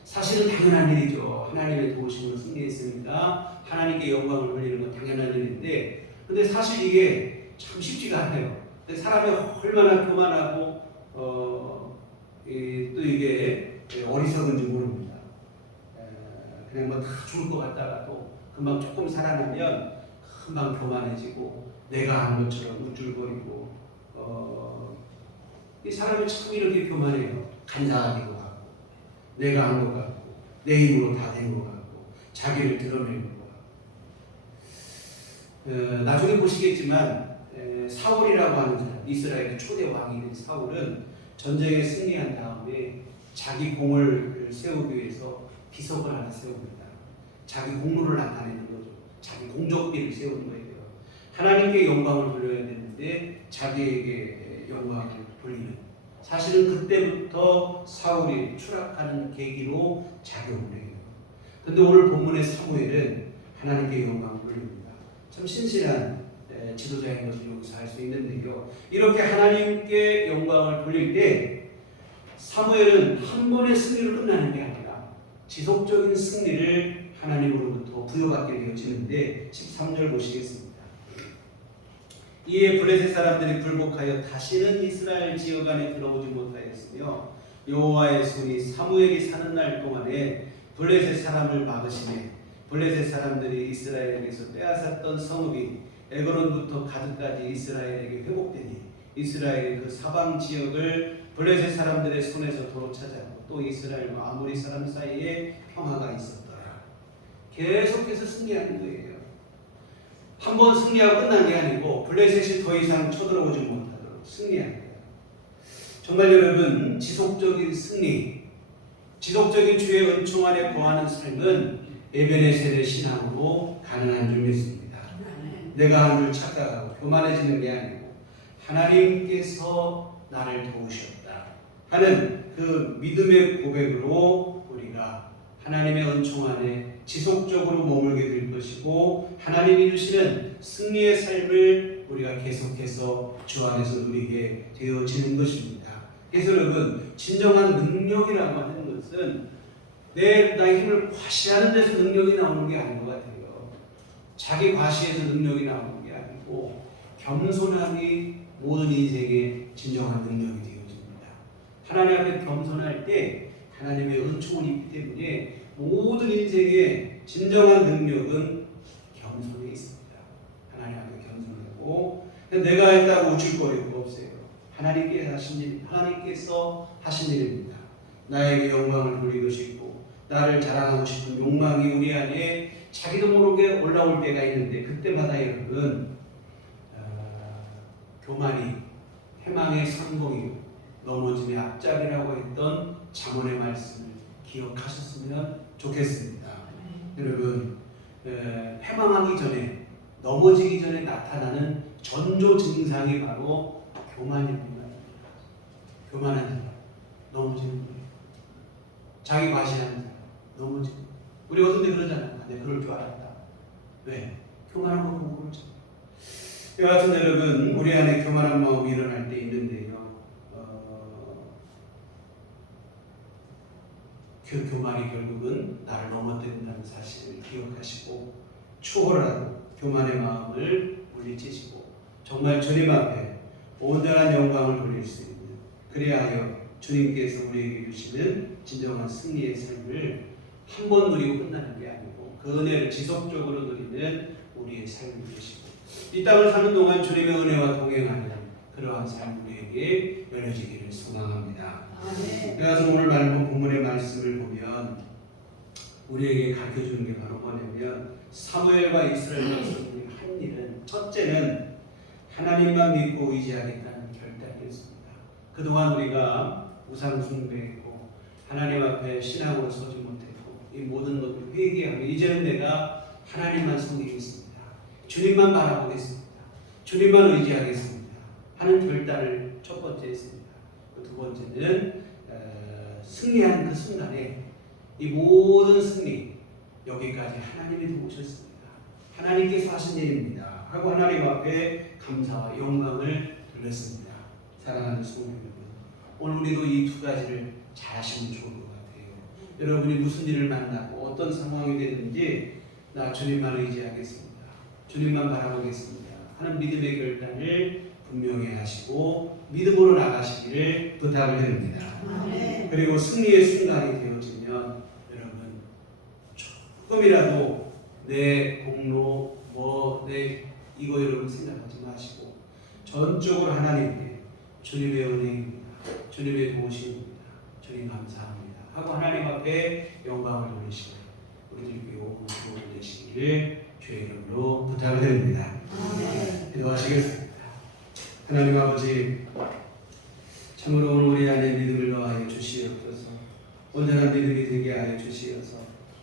사실은 당연한 일이죠. 하나님의 도우심으로 승리했으니까 하나님께 영광을 돌리는 건 당연한 일인데 근데 사실 이게 참 쉽지가 않아요. 사람이 얼마나 교만하고 또 이게 어리석은지 모릅니다. 그냥 뭐 다 죽을 것 같다가도 금방 조금 살아나면 금방 교만해지고 내가 한 것처럼 우쭐거리고 이 사람이 참 이렇게 교만해요. 간사하기도 하고 내가 한 것 같고 내 힘으로 다 된 것 같고 자기를 드러내는 것 같고 나중에 보시겠지만 사울이라고 하는 사람 이스라엘의 초대 왕이 된 사울은 전쟁에 승리한 다음에 자기 공을 세우기 위해서 비석을 하나 세웁니다. 자기 공로를 나타내는 거죠. 자기 공적비를 세우는 거예요. 하나님께 영광을 돌려야 되는데 자기에게 영광을 돌리는 사실은 그때부터 사울이 추락하는 계기로 작용을 해요. 그런데 오늘 본문의 사무엘은 하나님께 영광을 돌립니다. 참 신실한 지도자인 것을 여기서 알 수 있는데요. 이렇게 하나님께 영광을 돌릴 때 사무엘은 한 번의 승리로 끝나는 게 아니라 지속적인 승리를 하나님으로부터 부여받게 되어지는데 13절 보시겠습니다. 이에 블레셋 사람들이 굴복하여 다시는 이스라엘 지역 안에 들어오지 못하였으며 여호와의 손이 사무엘이 사는 날 동안에 블레셋 사람을 막으시매 블레셋 사람들이 이스라엘에게서 빼앗았던 성읍이 에그론부터 가드까지 이스라엘에게 회복되니 이스라엘이 그 사방 지역을 블레셋 사람들의 손에서 도로 찾았고 또 이스라엘과 아모리 사람 사이에 평화가 있었더라. 계속해서 승리하는 거예요. 한 번 승리하고 끝난 게 아니고 블레셋이 더 이상 쳐들어오지 못하도록 승리한 거예요. 정말 여러분, 지속적인 승리, 지속적인 주의 은총 아래 거하는 삶은 에베네셀의 신앙으로 가능한 줄 믿습니다. 내가 한 줄 착각하고 교만해지는 게 아니고 하나님께서 나를 도우셨다 하는 그 믿음의 고백으로 우리가 하나님의 은총 안에 지속적으로 머물게 될 것이고 하나님이 주시는 승리의 삶을 우리가 계속해서 주 안에서 누리게 되어지는 것입니다. 그래서 여러분, 진정한 능력이라고 하는 것은 나의 힘을 과시하는 데서 능력이 나오는 게 아닌 것 같아요. 자기 과시에서 능력이 나오는 게 아니고 겸손함이 모든 인생의 진정한 능력이 되어집니다. 하나님 앞에 겸손할 때 하나님의 은총을 입기 때문에 모든 인생의 진정한 능력은 겸손에 있습니다. 하나님 앞에 겸손하고 내가 했다고 우쭐거릴 거 없어요. 하나님께서 하신 일입니다. 나에게 영광을 돌리고 싶고 나를 자랑하고 싶은 욕망이 우리 안에 자기도 모르게 올라올 때가 있는데 그때마다 여러분 교만이 해망의 상봉이고 넘어짐의 앞잡이라고 했던 잠언의 말씀을 기억하셨으면 좋겠습니다. 여러분, 패망하기 전에 넘어지기 전에 나타나는 전조 증상이 바로 교만입니다. 교만한 사람, 넘어지는 거예요. 자기 과시하는 사람, 넘어지는 거예요. 우리 어떤 데 그러잖아요. 내가 그럴 줄 알았다. 왜? 교만한 거 보고 그러죠. 여하튼 여러분, 우리 안에 교만한 마음이 일어날 때 있는데요. 그 교만이 결국은 나를 넘어뜨린다는 사실을 기억하시고 추호라도 교만의 마음을 물리치시고 정말 주님 앞에 온전한 영광을 돌릴 수 있는, 그리하여 주님께서 우리에게 주시는 진정한 승리의 삶을 한 번 누리고 끝나는 게 아니고 그 은혜를 지속적으로 누리는 우리의 삶이 되시고 이 땅을 사는 동안 주님의 은혜와 동행하는 그러한 삶 우리에게 열려지기를 소망합니다. 그래서 오늘 본문의 말씀을 보면 우리에게 가르쳐주는 게 바로 뭐냐면 사무엘과 이스라엘 백성들이 한 일은 첫째는 하나님만 믿고 의지하겠다는 결단이었습니다. 그동안 우리가 우상 숭배했고 하나님 앞에 신앙으로 서지 못했고 이 모든 것을 회개하며 이제는 내가 하나님만 섬기겠습니다. 주님만 바라보겠습니다. 주님만 의지하겠습니다 하는 결단을 첫 번째 했습니다. 두 번째는 승리한 그 순간에 이 모든 승리 여기까지 하나님이 도우셨습니다. 하나님께서 하신 일입니다 하고 하나님 앞에 감사와 영광을 돌렸습니다. 사랑하는 성도 여러분, 오늘 우리도 이 두 가지를 잘 하시면 좋을 것 같아요. 여러분이 무슨 일을 만나고 어떤 상황이 되든지 나 주님만 의지하겠습니다. 주님만 바라보겠습니다 하는 믿음의 결단을 분명히 하시고 믿음으로 나가시기를 부탁을 드립니다. 그리고 승리의 순간이 되어지면 여러분 조금이라도 내 공로 내 이거 여러분 생각하지 마시고 전적으로 하나님께 주님의 은혜입니다. 주님의 도우심입니다. 주님 감사합니다 하고 하나님 앞에 영광을 돌리시고 우리들께 오늘 되시기를 주의 이름으로 부탁을 드립니다. 기도하시겠습니다. 하나님 아버지, 참으로 오늘 우리 안에 믿음을 더하여 주시옵소서. 온전한 믿음이 되게 하여 주시어서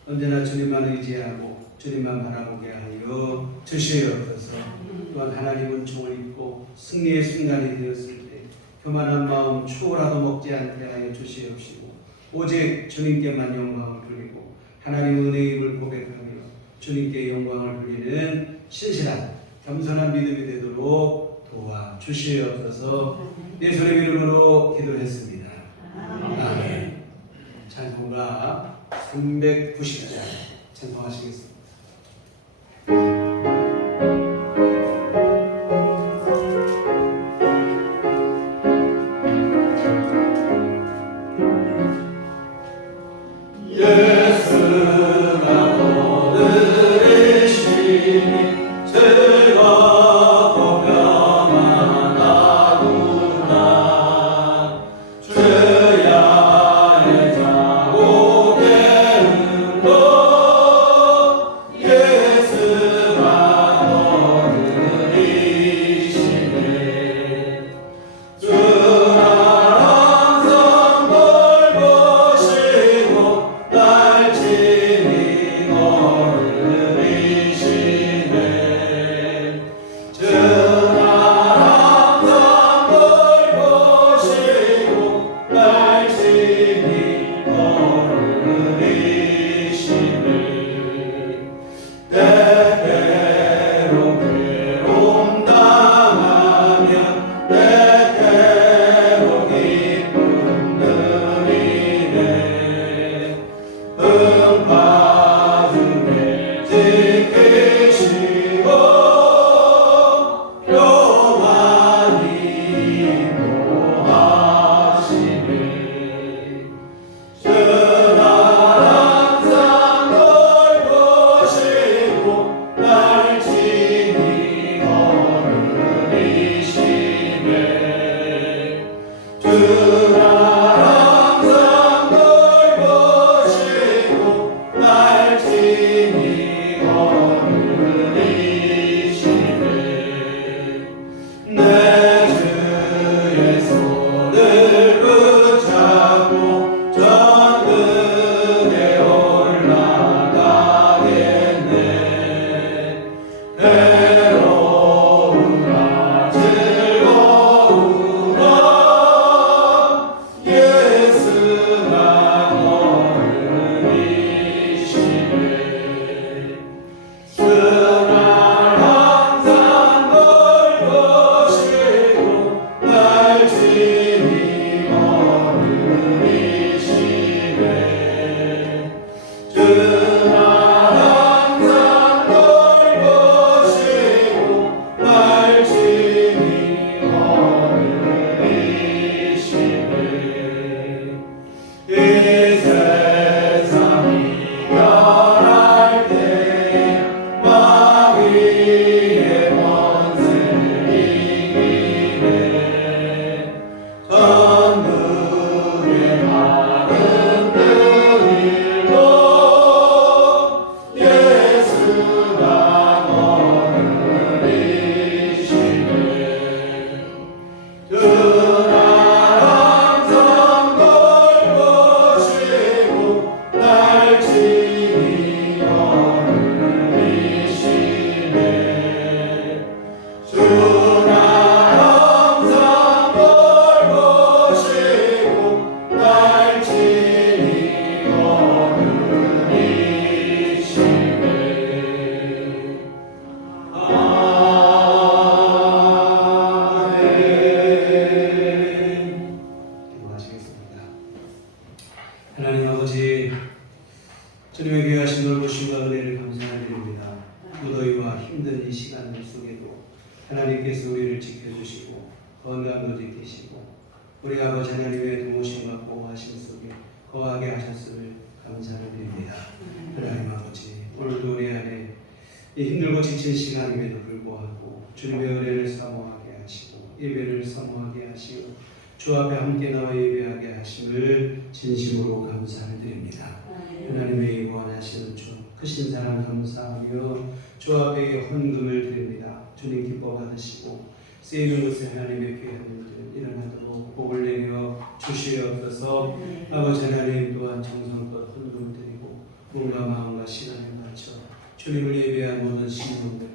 언제나 주님만 의지하고 주님만 바라보게 하여 주시옵소서. 또한 하나님 은총을 입고 승리의 순간이 되었을 때 교만한 마음 초라도 먹지 않게 하여 주시옵시고 오직 주님께만 영광을 돌리고 하나님 은혜의 힘을 고백하며 주님께 영광을 돌리는 신실한 겸손한 믿음이 되도록 도와주시옵소서. 예수님 이름으로 기도했습니다. 아멘. 찬송가 390장 찬송하시겠습니다. 하나님 아버지, 주님의 귀하신 돌보심과 은혜를 감사드립니다. 무더위와 힘든 이 시간 속에도 하나님께서 우리를 지켜주시고 건강도 지키시고 우리 아버지 하나님의 도우심과 보호하심 속에 거하게 하셨음을 감사드립니다. 하나님 아버지, 오늘도 우리 안에 이 힘들고 지친 시간임에도 불구하고 주님의 은혜를 사모하게 하시고 예배를 사모하게 하시고 주 앞에 함께 나와 예배하게 하심을 진심으로 감사를 드립니다. 하나님의 원하시는 주 크신 사랑 감사하며 주 앞에 헌금을 드립니다. 주님 기뻐 받으시고 쓰이는 곳에 하나님의 귀한 일들 일어나도록 복을 내려 주시옵소서. 아버지 하나님 또한 정성껏 헌금을 드리고 몸과 마음과 시간을 바쳐 주님을 예배한 모든 신령들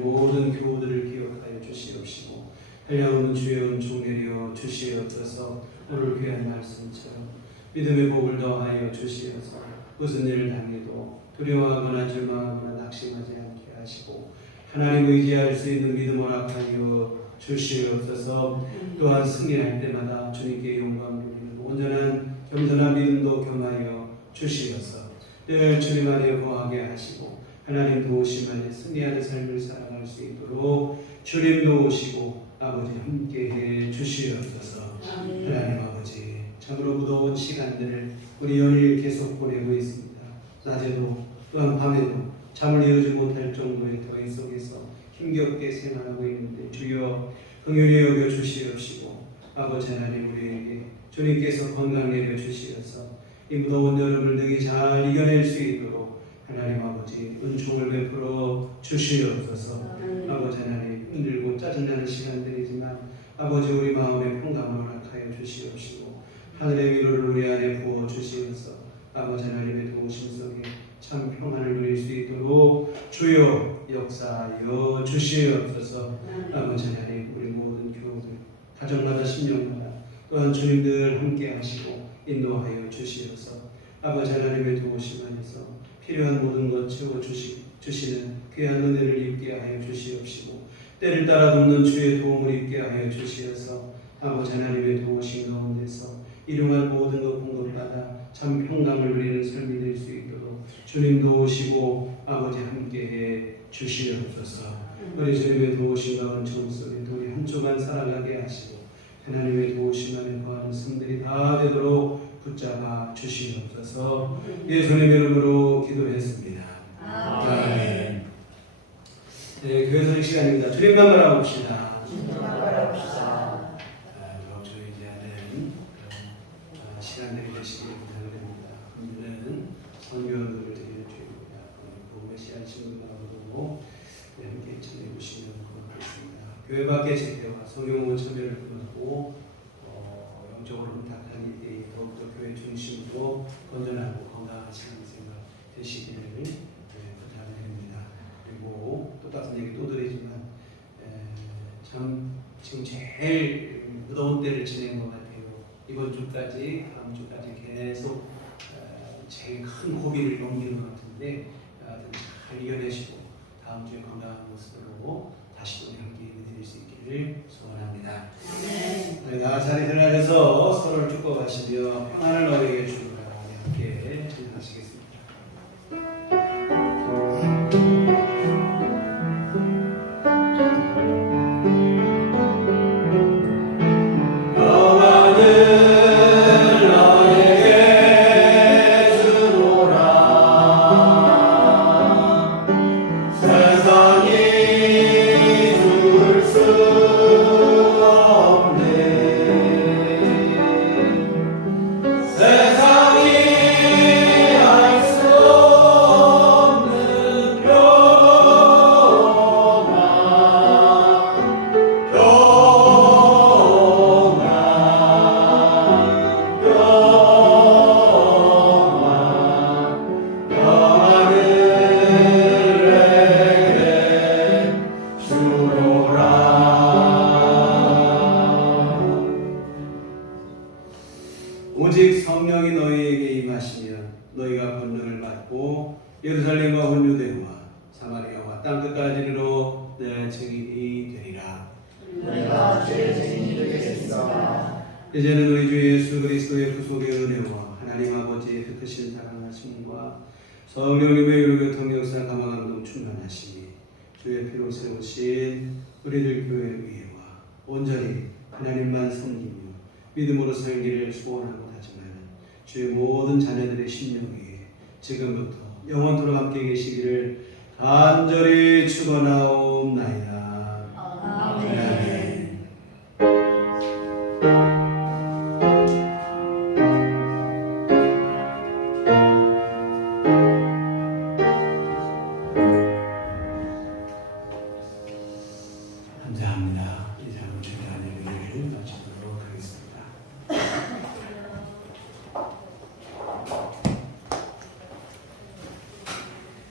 모든 교우들을 기억하여 주시옵시고 한량없는 주의 은총 내려 주시옵소서. 오늘 귀한 말씀처럼 믿음의 복을 더하여 주시어서 무슨 일을 당해도 두려워하거나 절망하거나 낙심하지 않게 하시고 하나님 의지할 수 있는 믿음 허락하여 주시옵소서. 또한 승리할 때마다 주님께 영광 돌리는 온전한 겸손한 믿음도 겸하여 주시어서 늘 주님 안에 거하게 하시고 하나님 도우심 안에 승리하는 삶을 살아갈 수 있도록 주님 도우시고 아버지 함께해 주시옵소서. 하나님 아버지 참으로 무더운 시간들을 우리 연일 계속 보내고 있습니다. 낮에도 또한 밤에도 잠을 이루지 못할 정도의 더위 속에서 힘겹게 생활하고 있는데 주여 긍휼히 여겨 주시옵시고 아버지 하나님 우리에게 주님께서 건강 내려 주시어서 이 무더운 여름을 능히 잘 이겨낼 수 있도록 하나님 아버지 은총을 베풀어 주시옵소서. 아버지 하나님 힘들고 짜증나는 시간들이지만 아버지 우리 마음에 평강을 허락하여 주시옵시고 하늘의 위로를 우리 안에 부어 주시어서 아버지 하나님의 도우심 속에 참 평안을 누릴 수 있도록 주여 역사하여 주시옵소서. 아버지 하나님 우리 모든 교우들 가정마다 신령마다 또한 주님들 함께 하시고 인도하여 주시어서 아버지 하나님의 도우심 안에서 필요한 모든 것 채워 주시는 귀한 은혜를 입게 하여 주시옵시고 때를 따라 돕는 주의 도움을 입게 하여 주시어서 아버지 하나님의 도우심 가운데서 일용할 모든 것 공급받아 참 평강을 누리는 삶이 될 수 있도록 주님 도우시고 아버지 함께해 주시옵소서. 우리 주님의 도우심 가운 정속에 우리 한 주간 살아가게 하시고 하나님의 도우심 안에 거하는 성들이 다 되도록 붙잡아 주시옵소서. 예수님 이름으로 기도했습니다. 아멘. 네, 교회 소식 시간입니다. 주님만 바라봅시다. 저희지 않은 그런 시간들이 되시길 부탁드립니다. 오늘은 선교원들을 드려주입니다. 메시아 신분하고 함께 참여해주시면 고맙겠습니다. 교회 밖의 집회와 성경원 참여를 끊었고 영적으로 혼탁한 일이 더욱더 교회 중심으로 건전하고 건강한 시간 생각 되시기를 부탁드립니다. 그리고 똑같은 얘기 또 드리지만 참 지금 제일 무더운 때를 지낸 것 같아요. 이번 주까지 다음 주까지 계속 제일 큰 고비를 넘기는 것 같은데 잘 이겨내시고 다음 주에 건강한 모습으로 다시 또 함께 예배드릴 수 있기를 소원합니다. 네. 다 자리 들어가셔서 서로를 축복하시며 평안을 너에게 주노라. 함께 찬양하시겠습니다. 오직 성령이 너희에게 임하시면 너희가 권능을 받고 예루살렘과 온 유대와 사마리아와 땅끝까지 이르러 내 증인이 되리라. 우리가 주의 증인이 되겠습니다. 이제는 우리 주 예수 그리스도의 구속의 은혜와 하나님 아버지의 그 크신 사랑하심과 성령님의 유로교통 역사 감화감동 충만하심이 주의 피로 세우신 우리들 교회 위에와 온전히 하나님만 섬기며 믿음으로 살기를 소원하고 다짐하는 주의 모든 자녀들의 심령 위에 지금부터 영원토록 함께 계시기를 간절히 축원하옵나이다. 아멘.